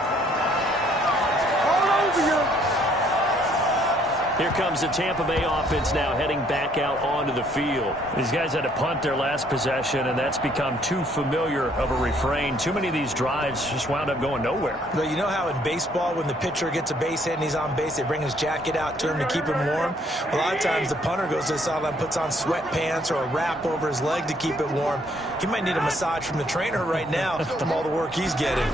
Here comes the Tampa Bay offense now heading back out onto the field. These guys had to punt their last possession, and that's become too familiar of a refrain. Too many of these drives just wound up going nowhere. But you know how in baseball, when the pitcher gets a base hit and he's on base, they bring his jacket out to him to keep him warm? A lot of times the punter goes to the sideline, puts on sweatpants or a wrap over his leg to keep it warm. He might need a massage from the trainer right now from all the work he's getting.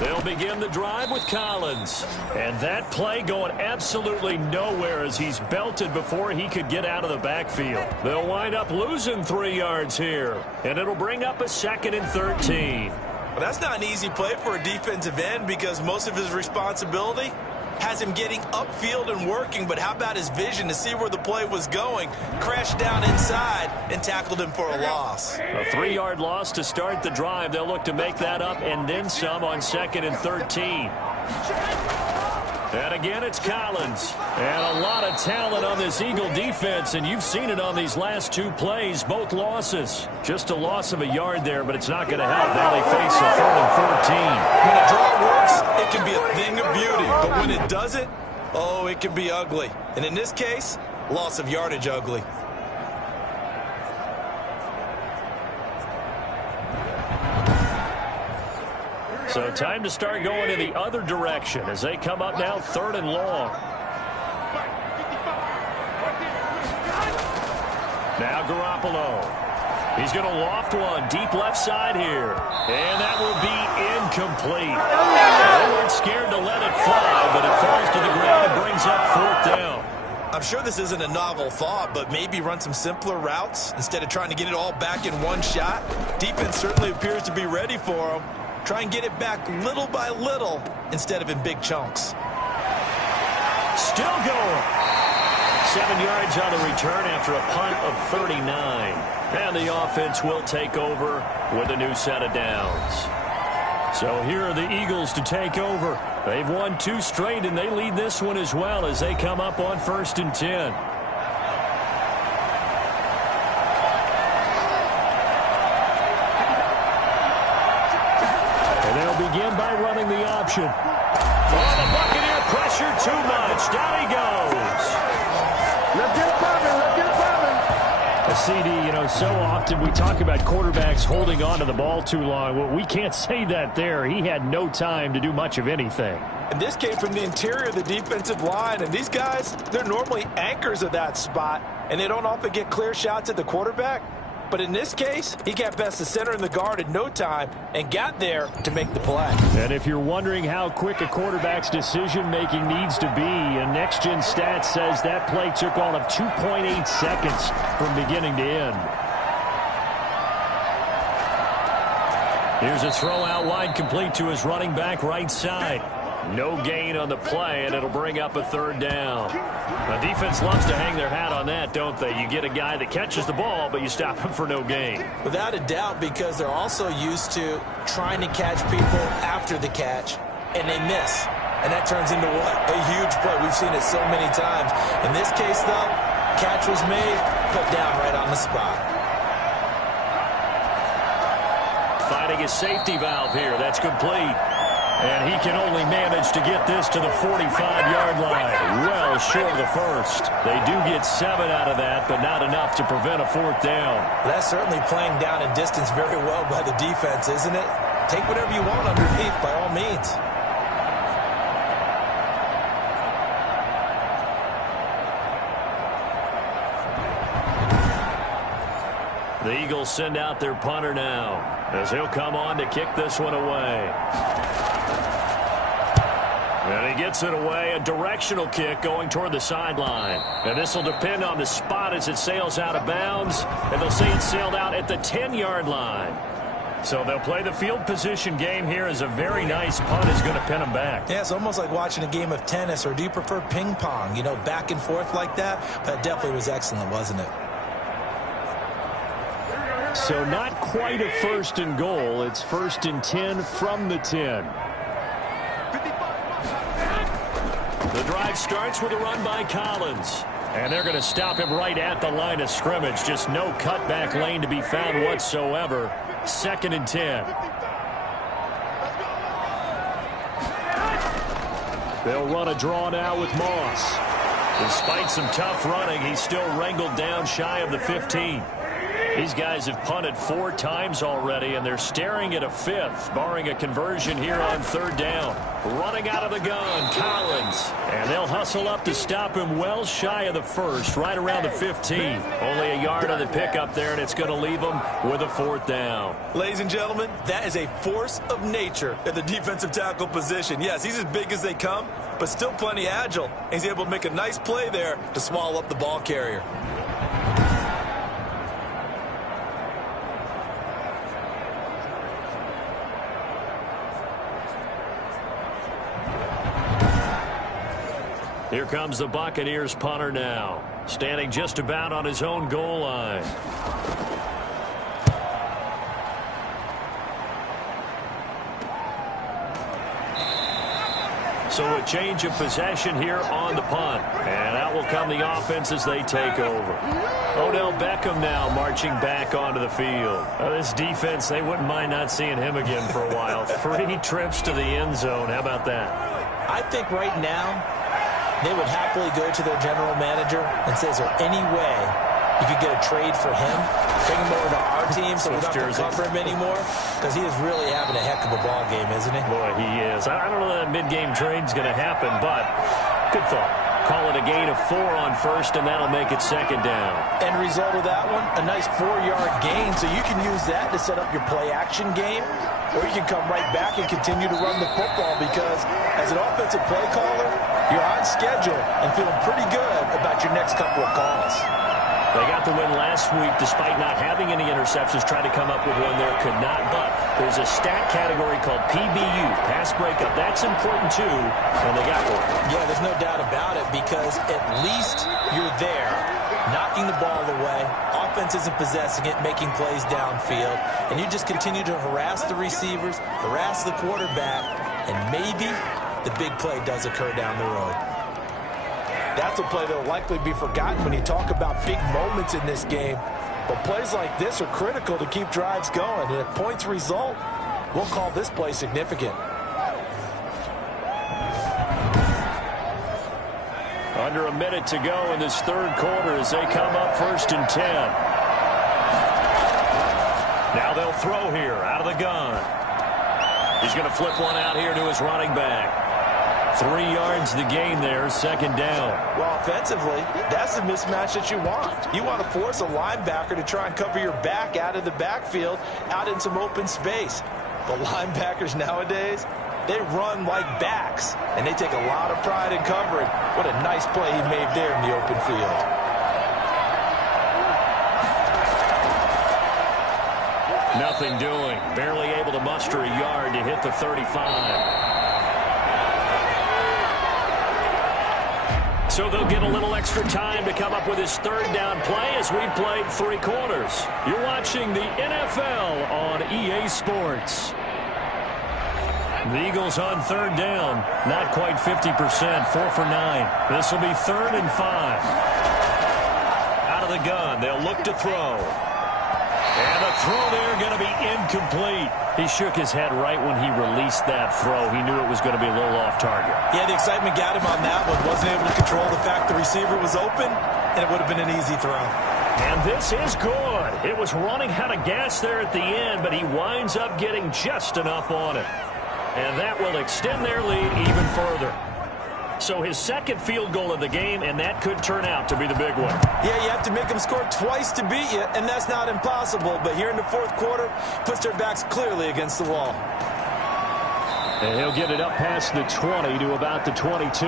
They'll begin the drive with Collins. And that play going absolutely nowhere as he's belted before he could get out of the backfield. They'll wind up losing 3 yards here. And it'll bring up a 2nd and 13. Well, that's not an easy play for a defensive end because most of his responsibility has him getting upfield and working, but how about his vision to see where the play was going? Crashed down inside and tackled him for a loss. A 3-yard loss to start the drive. They'll look to make that up and then some on 2nd and 13. And again, it's Collins. And a lot of talent on this Eagle defense, and you've seen it on these last 2 plays, both losses. Just a loss of a yard there, but it's not going to help. Now they face a 3rd and 14. When a draw works, it can be a thing of beauty. But when it doesn't, oh, it can be ugly. And in this case, loss of yardage ugly. So time to start going in the other direction as they come up now 3rd and long. Now Garoppolo. He's going to loft one deep left side here. And that will be incomplete. They weren't scared to let it fly, but it falls to the ground and brings up 4th down. I'm sure this isn't a novel thought, but maybe run some simpler routes instead of trying to get it all back in one shot. Defense certainly appears to be ready for him. Try and get it back little by little instead of in big chunks. Still going. 7 yards on the return after a punt of 39. And the offense will take over with a new set of downs. So here are the Eagles to take over. They've won 2 straight, and they lead this one as well as they come up on 1st and 10. Begin by running the option. Oh, the Buccaneer pressure too much. Down he goes. Let's get it popping. Let's get it popping. A CD, you know, so often we talk about quarterbacks holding on to the ball too long. Well, we can't say that there. He had no time to do much of anything. And this came from the interior of the defensive line. And these guys, they're normally anchors of that spot. And they don't often get clear shots at the quarterback. But in this case, he got past the center and the guard in no time and got there to make the play. And if you're wondering how quick a quarterback's decision-making needs to be, a next-gen stat says that play took all of 2.8 seconds from beginning to end. Here's a throw out wide complete to his running back right side. No gain on the play, and it'll bring up a third down. The defense loves to hang their hat on that, don't they? You get a guy that catches the ball, but you stop him for no gain. Without a doubt, because they're also used to trying to catch people after the catch, and they miss. And that turns into what? A huge play. We've seen it so many times. In this case, though, catch was made, put down right on the spot. Finding a safety valve here. That's complete. And he can only manage to get this to the 45-yard line. Well short of the first. They do get 7 out of that, but not enough to prevent a fourth down. That's certainly playing down and distance very well by the defense, isn't it? Take whatever you want underneath, by all means. The Eagles send out their punter now, as he'll come on to kick this one away. And he gets it away, a directional kick going toward the sideline. And this will depend on the spot as it sails out of bounds. And they'll say it sailed out at the 10-yard line. So they'll play the field position game here as a very nice punt is going to pin them back. Yeah, it's almost like watching a game of tennis, or do you prefer ping pong? You know, back and forth like that? That definitely was excellent, wasn't it? So not quite a 1st and goal. It's 1st and 10 from the 10. The drive starts with a run by Collins. And they're going to stop him right at the line of scrimmage. Just no cutback lane to be found whatsoever. 2nd and 10. They'll run a draw now with Moss. Despite some tough running, he's still wrangled down shy of the 15. These guys have punted 4 times already, and they're staring at a 5th, barring a conversion here on 3rd down. Running out of the gun, Collins. And they'll hustle up to stop him well shy of the 1st, right around the 15. Only a yard on the pickup there, and it's going to leave them with a 4th down. Ladies and gentlemen, that is a force of nature at the defensive tackle position. Yes, he's as big as they come, but still plenty agile. He's able to make a nice play there to swallow up the ball carrier. Here comes the Buccaneers punter now, standing just about on his own goal line. So a change of possession here on the punt. And out will come the offense as they take over. Odell Beckham now marching back onto the field. This defense, they wouldn't mind not seeing him again for a while. 3 trips to the end zone. How about that? I think right now, they would happily go to their general manager and say, is there any way you could get a trade for him? Bring him over to our team so we don't have to cover him anymore? Because he is really having a heck of a ball game, isn't he? Boy, he is. I don't know that mid-game trade's going to happen, but good thought. Call it a gain of 4 on 1st, and that'll make it 2nd down. End result of that one, a nice 4-yard gain, so you can use that to set up your play-action game, or you can come right back and continue to run the football, because as an offensive play caller, you're on schedule and feeling pretty good about your next couple of calls. They got the win last week despite not having any interceptions. Tried to come up with one there, could not. But there's a stat category called PBU, pass breakup. That's important too, and they got one. Yeah, there's no doubt about it, because at least you're there, knocking the ball away. Offense isn't possessing it, making plays downfield. And you just continue to harass the receivers, harass the quarterback, and maybe the big play does occur down the road. That's a play that will likely be forgotten when you talk about big moments in this game. But plays like this are critical to keep drives going. And if points result, we'll call this play significant. Under a minute to go in this 3rd quarter as they come up 1st and 10. Now they'll throw here out of the gun. He's going to flip one out here to his running back. 3 yards the gain there, 2nd down. Well, offensively, that's the mismatch that you want. You want to force a linebacker to try and cover your back out of the backfield, out in some open space. The linebackers nowadays, they run like backs, and they take a lot of pride in covering. What a nice play he made there in the open field. Nothing doing. Barely able to muster a yard to hit the 35. So they'll get a little extra time to come up with his third down play as we've played 3 quarters. You're watching the NFL on EA Sports. The Eagles on third down. Not quite 50%, 4 for 9. This will be 3rd and 5. Out of the gun, they'll look to throw. And the throw there going to be incomplete. He shook his head right when he released that throw. He knew it was going to be a little off target. Yeah, the excitement got him on that one. Wasn't able to control the fact the receiver was open, and it would have been an easy throw. And this is good. It was running out of gas there at the end, but he winds up getting just enough on it. And that will extend their lead even further. So his second field goal of the game, and that could turn out to be the big one. Yeah, you have to make them score twice to beat you, and that's not impossible. But here in the 4th quarter, puts their backs clearly against the wall. And he'll get it up past the 20 to about the 22.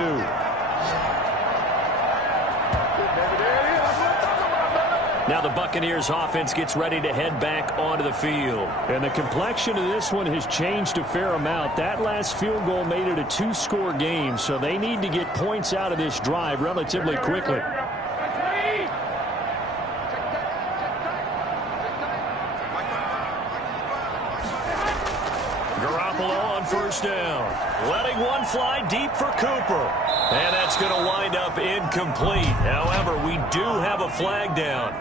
Now the Buccaneers offense gets ready to head back onto the field. And the complexion of this one has changed a fair amount. That last field goal made it a 2-score game, so they need to get points out of this drive relatively quickly. Garoppolo on first down. Letting one fly deep for Cooper. And that's going to wind up incomplete. However, we do have a flag down.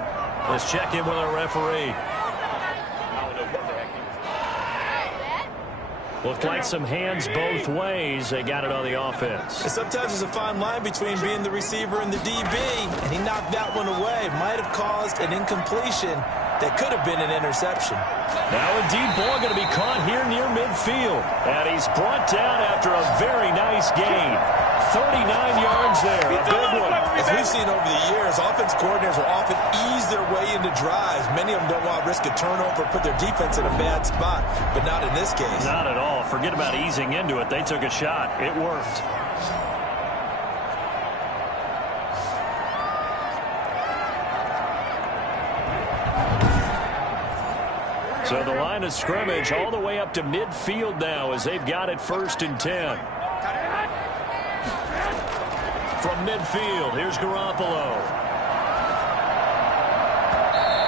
Let's check in with our referee. Looked like some hands both ways. They got it on the offense. And sometimes there's a fine line between being the receiver and the DB, and he knocked that one away. Might have caused an incompletion that could have been an interception. Now a deep ball going to be caught here near midfield. And he's brought down after a very nice gain. 39 yards there, a big one. As we've seen over the years, offense coordinators will often ease their way into drives. Many of them don't want to risk a turnover, put their defense in a bad spot, but not in this case. Not at all. Forget about easing into it. They took a shot. It worked. So the line of scrimmage all the way up to midfield now as they've got it 1st and 10. From midfield, here's Garoppolo.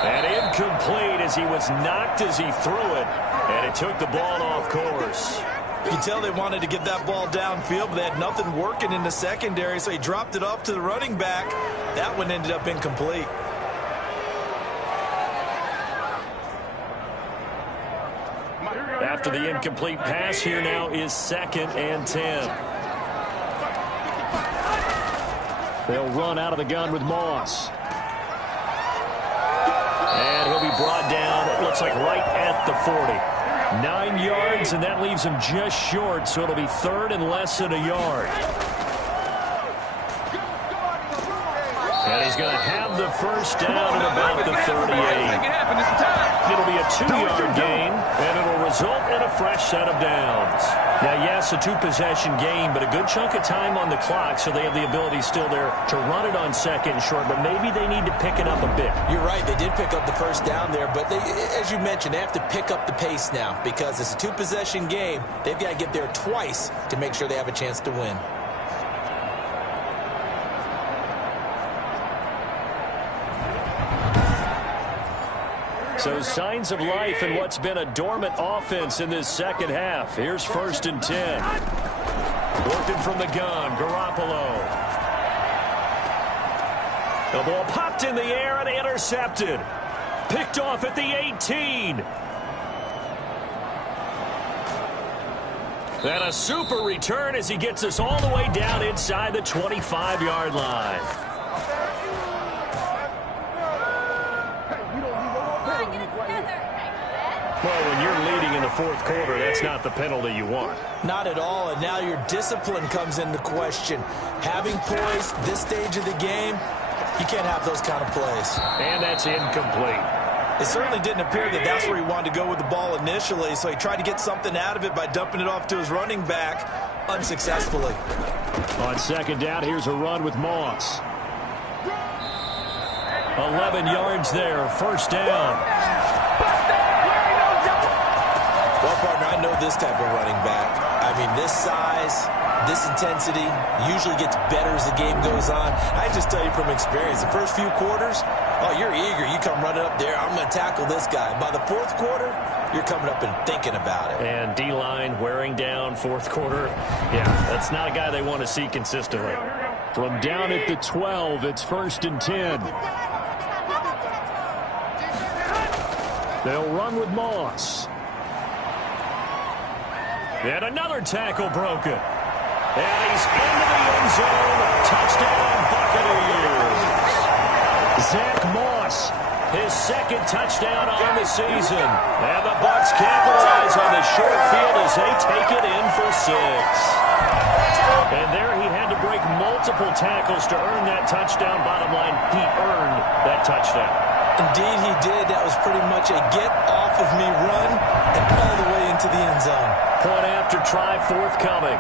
And incomplete as he was knocked as he threw it. And it took the ball off course. You can tell they wanted to get that ball downfield, but they had nothing working in the secondary, so he dropped it off to the running back. That one ended up incomplete. After the incomplete pass, here now is 2nd and 10. They'll run out of the gun with Moss. And he'll be brought down, it looks like right at the 40. 9 yards, and that leaves him just short, so it'll be 3rd and less than a yard. And he's going to have the first down at about the 38. It'll be a 2-yard gain, and it'll result in a fresh set of downs. Now, yes, a 2-possession game, but a good chunk of time on the clock, so they have the ability still there to run it on 2nd and short, but maybe they need to pick it up a bit. You're right. They did pick up the first down there, but they, as you mentioned, they have to pick up the pace now because it's a 2-possession game. They've got to get there twice to make sure they have a chance to win. So signs of life in what's been a dormant offense in this second half. Here's 1st and 10. Working from the gun, Garoppolo. The ball popped in the air and intercepted. Picked off at the 18. And a super return as he gets us all the way down inside the 25-yard line. Well, when you're leading in the 4th quarter, that's not the penalty you want. Not at all, and now your discipline comes into question. Having poise this stage of the game, you can't have those kind of plays. And that's incomplete. It certainly didn't appear that that's where he wanted to go with the ball initially, so he tried to get something out of it by dumping it off to his running back unsuccessfully. On 2nd down, here's a run with Moss. 11 yards there, 1st down. Well, partner, I know this type of running back. I mean, this size, This intensity usually gets better as the game goes on. I just tell you from experience, the first few quarters, oh, you're eager. You come running up there, I'm going to tackle this guy. By the fourth quarter, you're coming up and thinking about it. And D-line wearing down fourth quarter. Yeah, that's not a guy they want to see consistently. From down at the 12, it's 1st and 10. They'll run with Moss. And another tackle broken. And he's into the end zone. Touchdown, Buccaneers. Zach Moss, his second touchdown on the season. And the Bucs capitalize on the short field as they take it in for 6. And there he had to break multiple tackles to earn that touchdown. Bottom line, he earned that touchdown. Indeed he did. That was pretty much a get-off-of-me run and all the way into the end zone. Point after try forthcoming.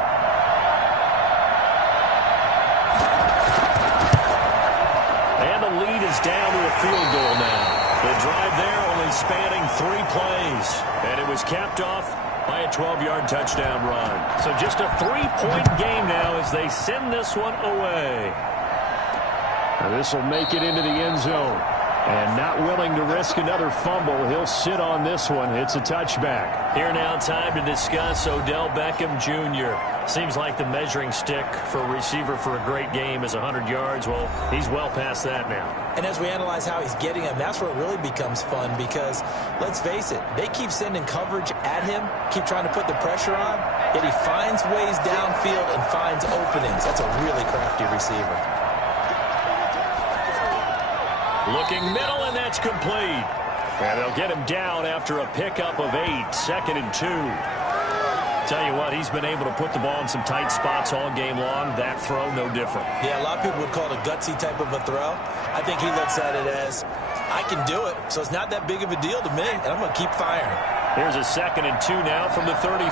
And the lead is down to a field goal now. The drive there only spanning 3 plays. And it was capped off by a 12-yard touchdown run. So just a 3-point game now as they send this one away. This will make it into the end zone. And not willing to risk another fumble, he'll sit on this one. It's a touchback. Here now, time to discuss Odell Beckham Jr. Seems like the measuring stick for a receiver for a great game is 100 yards. Well, he's well past that now. And as we analyze how he's getting them, that's where it really becomes fun because, let's face it, they keep sending coverage at him, keep trying to put the pressure on, yet he finds ways downfield and finds openings. That's a really crafty receiver. Looking middle, and that's complete. And they'll get him down after a pickup of 8, 2nd and 2. Tell you what, he's been able to put the ball in some tight spots all game long. That throw, no different. Yeah, a lot of people would call it a gutsy type of a throw. I think he looks at it as, I can do it, so it's not that big of a deal to me, and I'm going to keep firing. Here's a 2nd and 2 now from the 33.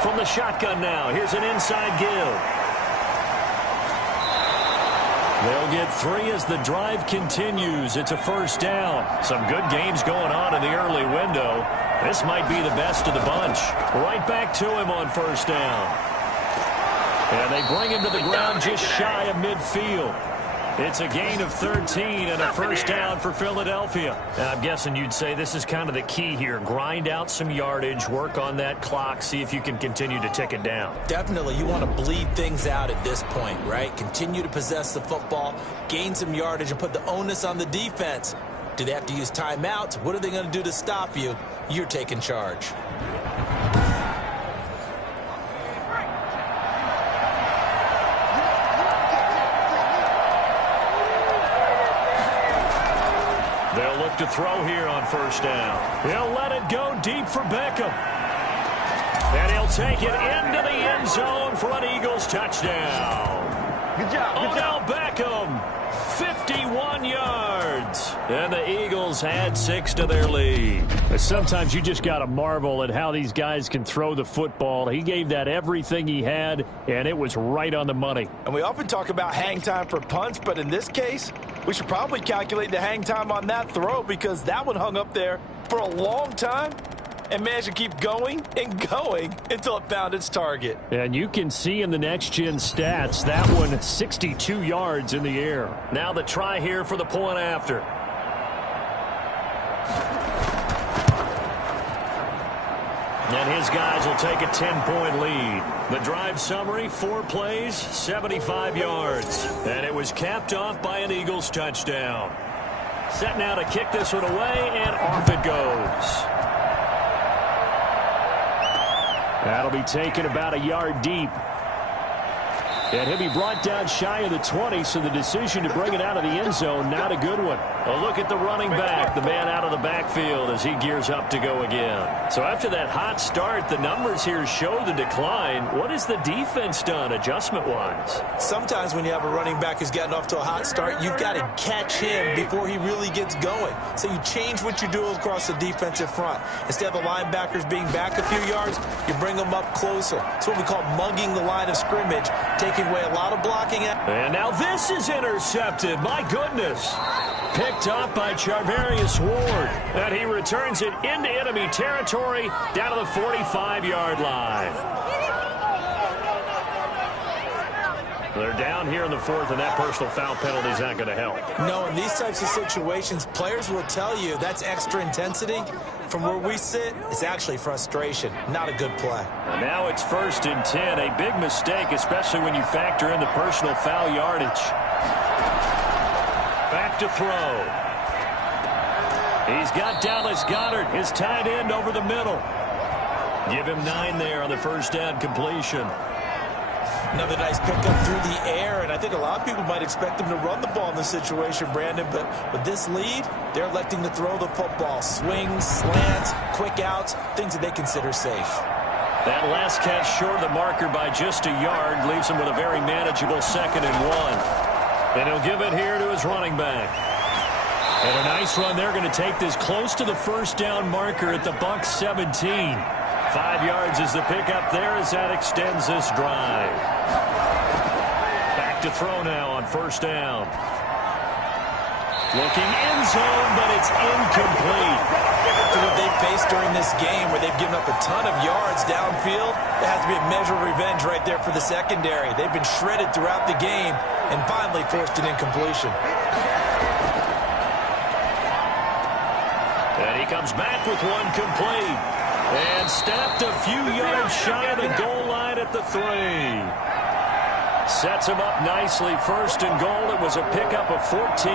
From the shotgun now, here's an inside give. They'll get 3 as the drive continues. It's a first down. Some good games going on in the early window. This might be the best of the bunch. Right back to him on first down. And they bring him to the ground just shy of midfield. It's a gain of 13 and a first down for Philadelphia. And I'm guessing you'd say this is kind of the key here. Grind out some yardage, work on that clock, see if you can continue to tick it down. Definitely, you want to bleed things out at this point, right? Continue to possess the football, gain some yardage, and put the onus on the defense. Do they have to use timeouts? What are they going to do to stop you? You're taking charge. They'll look to throw here on first down. He'll let it go deep for Beckham. And he'll take it into the end zone for an Eagles touchdown. Good job. Odell Beckham, 51 yards. And the Eagles add 6 to their lead. Sometimes you just got to marvel at how these guys can throw the football. He gave that everything he had, and it was right on the money. And we often talk about hang time for punts, but in this case, we should probably calculate the hang time on that throw because that one hung up there for a long time and managed to keep going and going until it found its target. And you can see in the next-gen stats, that one 62 yards in the air. Now the try here for the point after. And his guys will take a 10-point lead. The drive summary, 4 plays, 75 yards. And it was capped off by an Eagles touchdown. Set now to kick this one away, and off it goes. That'll be taken about a yard deep. And he'll be brought down shy of the 20, so the decision to bring it out of the end zone, not a good one. A look at the running back, the man out of the backfield as he gears up to go again. So after that hot start, the numbers here show the decline. What has the defense done adjustment-wise? Sometimes when you have a running back who's gotten off to a hot start, you've got to catch him before he really gets going. So you change what you do across the defensive front. Instead of the linebackers being back a few yards, you bring them up closer. It's what we call mugging the line of scrimmage, taking away a lot of blocking. And now this is intercepted. My goodness. Picked up by Charvarius Ward. And he returns it into enemy territory down to the 45-yard line. They're down here in the fourth, and that personal foul penalty is not going to help. No, in these types of situations, players will tell you that's extra intensity. From where we sit, it's actually frustration. Not a good play. And now it's 1st and 10. A big mistake, especially when you factor in the personal foul yardage. Back to throw. He's got Dallas Goedert, his tight end, over the middle. Give him 9 there on the first down completion. Another nice pickup through the air, and I think a lot of people might expect them to run the ball in this situation, Brandon, but with this lead, they're electing to throw the football. Swings, slants, quick outs, things that they consider safe. That last catch short of the marker by just a yard leaves him with a very manageable 2nd and 1. And he'll give it here to his running back. And a nice run. They're going to take this close to the first down marker at the Bucs 17. 5 yards is the pickup there as that extends this drive. Back to throw now on first down. Looking end zone, but it's incomplete. After what they've faced during this game where they've given up a ton of yards downfield, there has to be a measure of revenge right there for the secondary. They've been shredded throughout the game and finally forced an incompletion. And he comes back with one complete. And stopped a few yards shy of the goal line at the 3. Sets him up nicely. 1st and goal. It was a pickup of 14.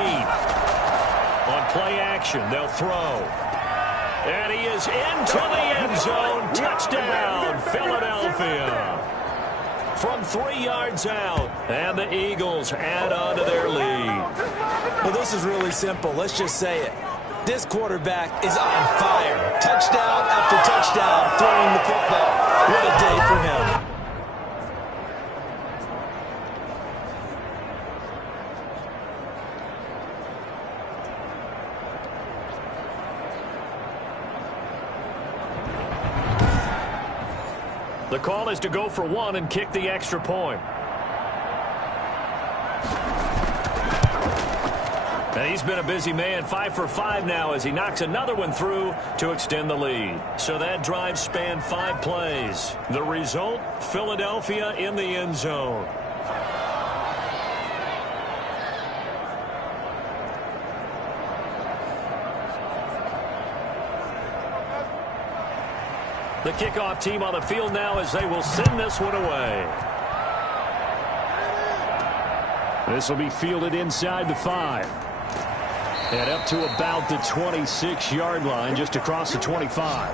On play action, they'll throw. And he is into the end zone. Touchdown, Philadelphia. From 3 yards out. And the Eagles add on to their lead. Well, this is really simple. Let's just say it. This quarterback is on fire. Touchdown after touchdown throwing the football. What a day for him. The call is to go for 1 and kick the extra point. And he's been a busy man, 5 for 5 now as he knocks another one through to extend the lead. So that drive spanned 5 plays. The result, Philadelphia in the end zone. The kickoff team on the field now as they will send this one away. This will be fielded inside the 5. And up to about the 26-yard line, just across the 25.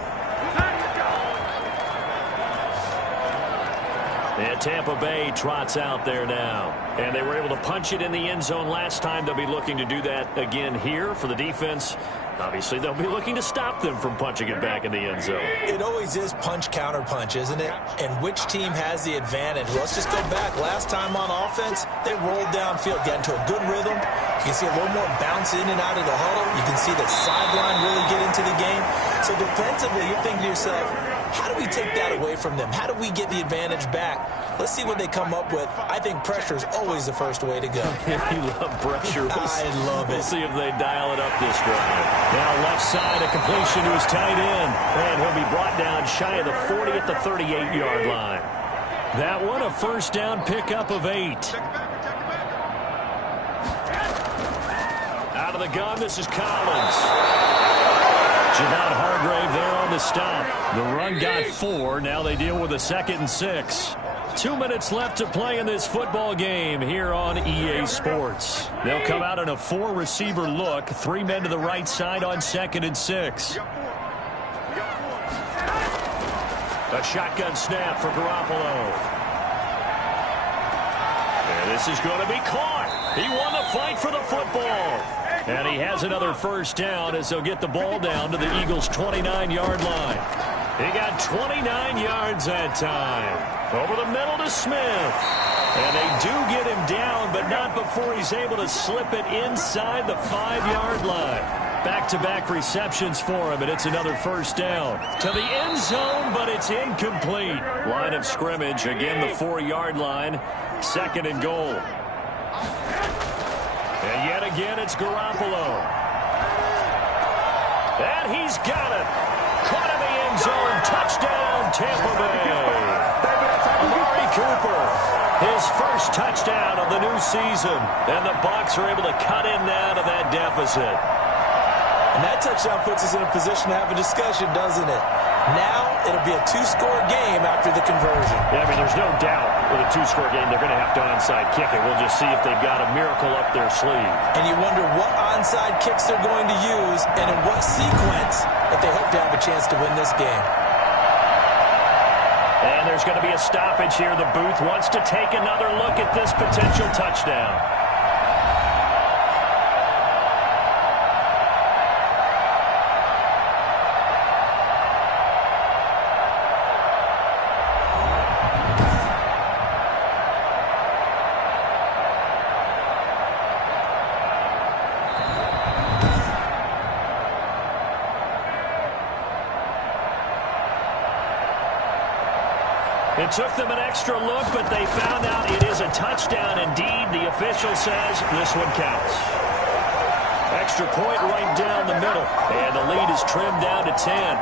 And Tampa Bay trots out there now. And they were able to punch it in the end zone last time. They'll be looking to do that again here for the defense. Obviously, they'll be looking to stop them from punching it back in the end zone. It always is punch-counter-punch, isn't it? And which team has the advantage? Well, let's just go back. Last time on offense, they rolled downfield, got into a good rhythm. You can see a little more bounce in and out of the huddle. You can see the sideline really get into the game. So defensively, you're thinking to yourself, how do we take that away from them? How do we get the advantage back? Let's see what they come up with. I think pressure is always the first way to go. You love pressure. I love it. We'll see if they dial it up this drive. Now left side, a completion to his tight end. And he'll be brought down shy of the 40 at the 38-yard line. That one, a first down pickup of 8. Out of the gun, this is Collins. Javon Hargrave there on the stop. The run got 4. Now they deal with a 2nd and 6. 2 minutes left to play in this football game here on EA Sports. They'll come out in a 4-receiver look. 3 men to the right side on 2nd and 6. A shotgun snap for Garoppolo. And this is going to be caught. He won the fight for the football. And he has another first down as they'll get the ball down to the Eagles' 29-yard line. He got 29 yards that time. Over the middle to Smith. And they do get him down, but not before he's able to slip it inside the 5-yard line. Back-to-back receptions for him, and it's another first down. To the end zone, but it's incomplete. Line of scrimmage, again the 4-yard line. 2nd and goal. And yet again, it's Garoppolo. And he's got it. Caught in the end zone. Touchdown, Tampa Bay. Amari Cooper, his first touchdown of the new season. And the Bucs are able to cut in now to that deficit. And that touchdown puts us in a position to have a discussion, doesn't it? Now it'll be a two-score game after the conversion. Yeah, I mean, there's no doubt with a two-score game they're going to have to onside kick it. We'll just see if they've got a miracle up their sleeve. And you wonder what onside kicks they're going to use and in what sequence if they hope to have a chance to win this game. And there's going to be a stoppage here. The booth wants to take another look at this potential touchdown. It took them an extra look, but they found out it is a touchdown indeed. The official says this one counts. Extra point right down the middle, and the lead is trimmed down to 10.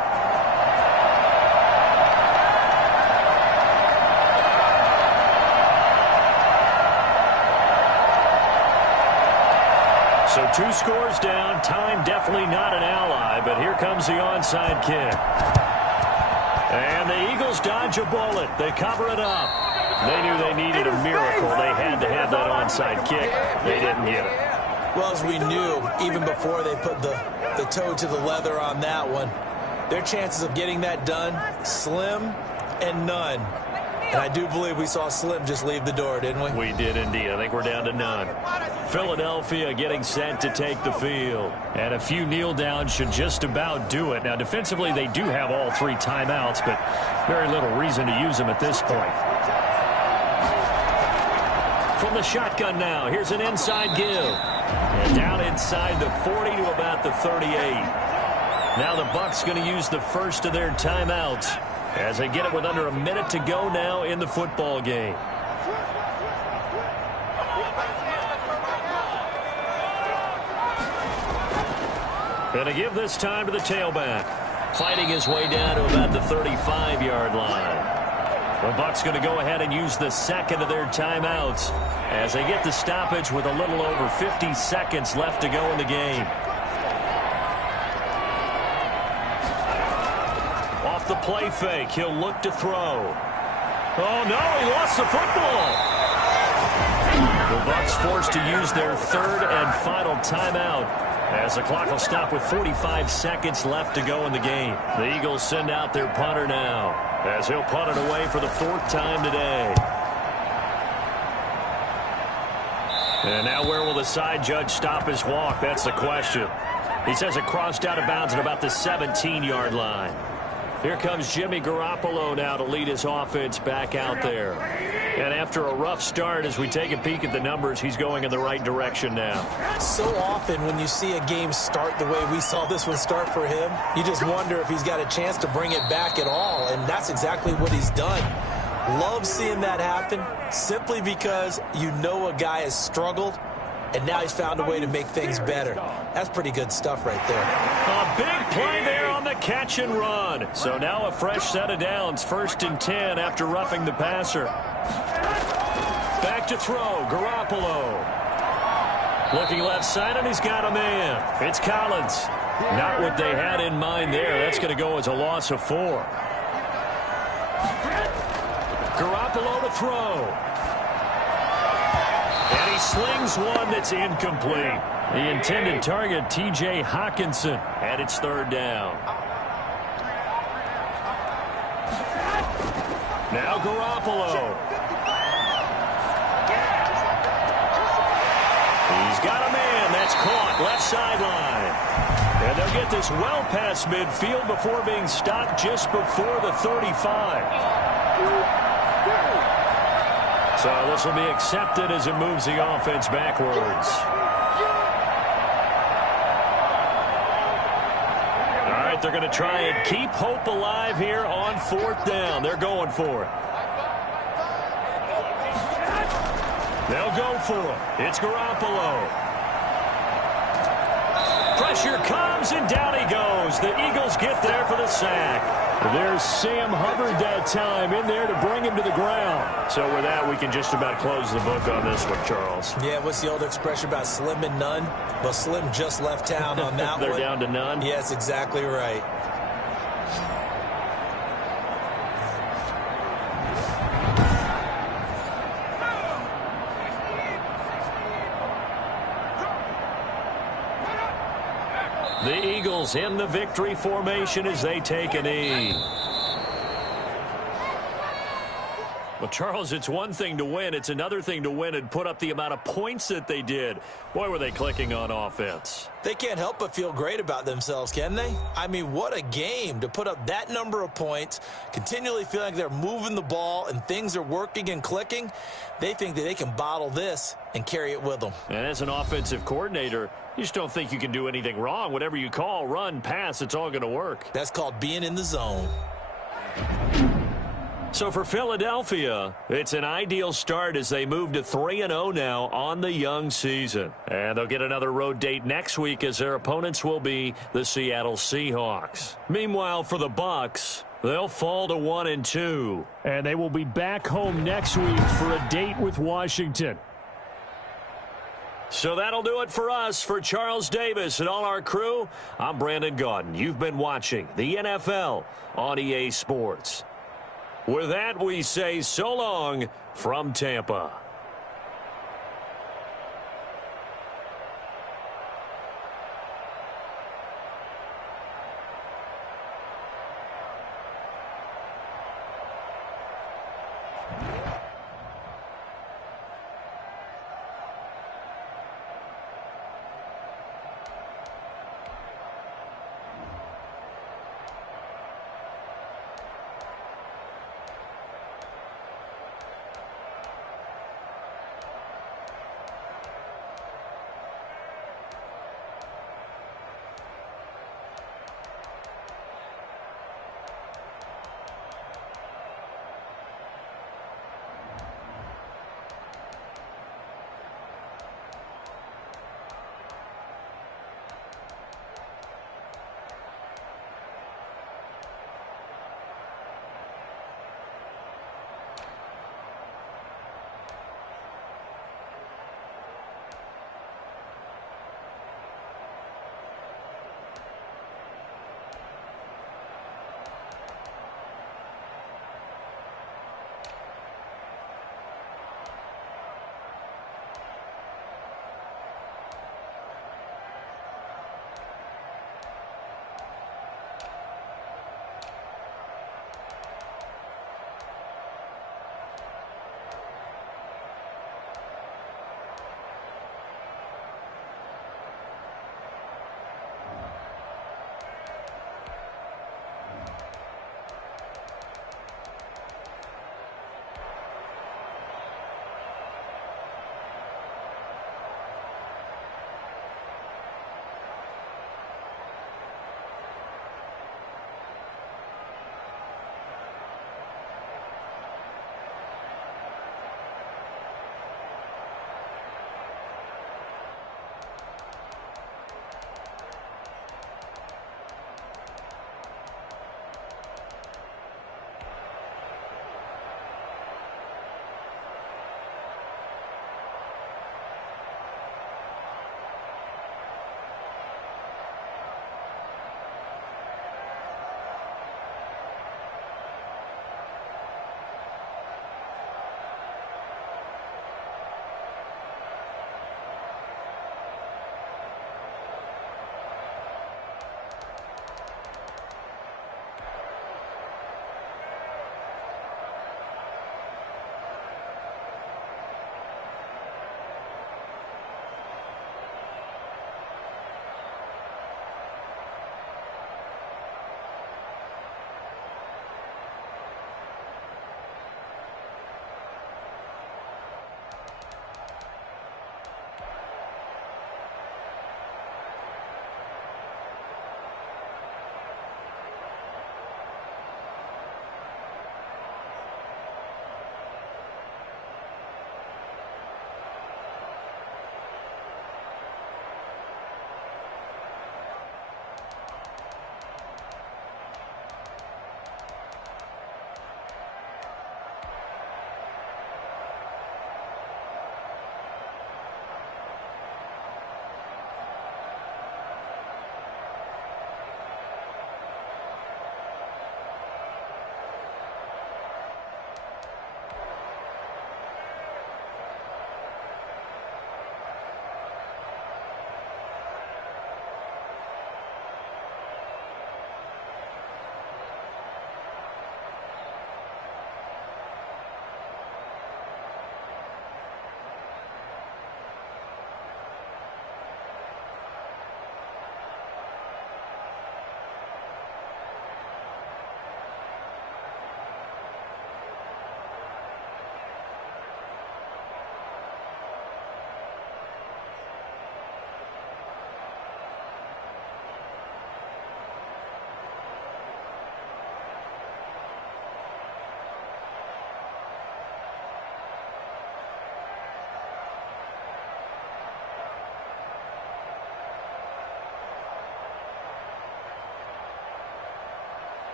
So 2 scores down. Time definitely not an ally, but here comes the onside kick. And the Eagles dodge a bullet. They cover it up. They knew they needed a miracle. They had to have that onside kick. They didn't get it. Well, as we knew, even before they put the toe to the leather on that one, their chances of getting that done, slim and none. And I do believe we saw Slim just leave the door, didn't we? We did indeed. I think we're down to none. Philadelphia getting set to take the field. And a few kneel downs should just about do it. Now, defensively, they do have all 3 timeouts, but very little reason to use them at this point. From the shotgun now, here's an inside give. And down inside the 40 to about the 38. Now the Bucs going to use the first of their timeouts as they get it with under a minute to go now in the football game. Going to give this time to the tailback. Fighting his way down to about the 35-yard line. The Bucs going to go ahead and use the second of their timeouts as they get the stoppage with a little over 50 seconds left to go in the game. Off the play fake, he'll look to throw. Oh, no, he lost the football. The Bucs forced to use their third and final timeout as the clock will stop with 45 seconds left to go in the game. The Eagles send out their punter now as he'll punt it away for the 4th time today. And now where will the side judge stop his walk? That's the question. He says it crossed out of bounds at about the 17-yard line. Here comes Jimmy Garoppolo now to lead his offense back out there. And after a rough start, as we take a peek at the numbers, he's going in the right direction now. So often when you see a game start the way we saw this one start for him, you just wonder if he's got a chance to bring it back at all, and that's exactly what he's done. Love seeing that happen simply because you know a guy has struggled, and now he's found a way to make things better. That's pretty good stuff right there. A big play there on the catch and run. So now a fresh set of downs, 1st and 10 after roughing the passer. Back to throw, Garoppolo. Looking left side, and he's got a man. It's Collins. Not what they had in mind there. That's going to go as a loss of 4. Garoppolo to throw. And he slings one that's incomplete. The intended target, T.J. Hawkinson, and it's 3rd down. Now Garoppolo. He's got a man. That's caught left sideline. And they'll get this well past midfield before being stopped just before the 35. So this will be accepted as it moves the offense backwards. All right, they're going to try and keep hope alive here on 4th down. They're going for it. They'll go for it. It's Garoppolo. Pressure comes, and down he goes. The Eagles get there for the sack. There's Sam Hubbard that time in there to bring him to the ground. So with that, we can just about close the book on this one, Charles. Yeah, what's the old expression about slim and none? Well, Slim just left town on that They're one. down to none? Yes, exactly right. The Eagles in the victory formation as they take a knee. Well, Charles, it's one thing to win. It's another thing to win and put up the amount of points that they did. Boy, were they clicking on offense. They can't help but feel great about themselves, can they? I mean, what a game to put up that number of points, continually feel like they're moving the ball and things are working and clicking. They think that they can bottle this and carry it with them. And as an offensive coordinator, you just don't think you can do anything wrong. Whatever you call, run, pass, it's all going to work. That's called being in the zone. So for Philadelphia, it's an ideal start as they move to 3-0 now on the young season. And they'll get another road date next week as their opponents will be the Seattle Seahawks. Meanwhile, for the Bucs, they'll fall to 1-2. And they will be back home next week for a date with Washington. So that'll do it for us. For Charles Davis and all our crew, I'm Brandon Gaudin. You've been watching the NFL on EA Sports. With that, we say so long from Tampa.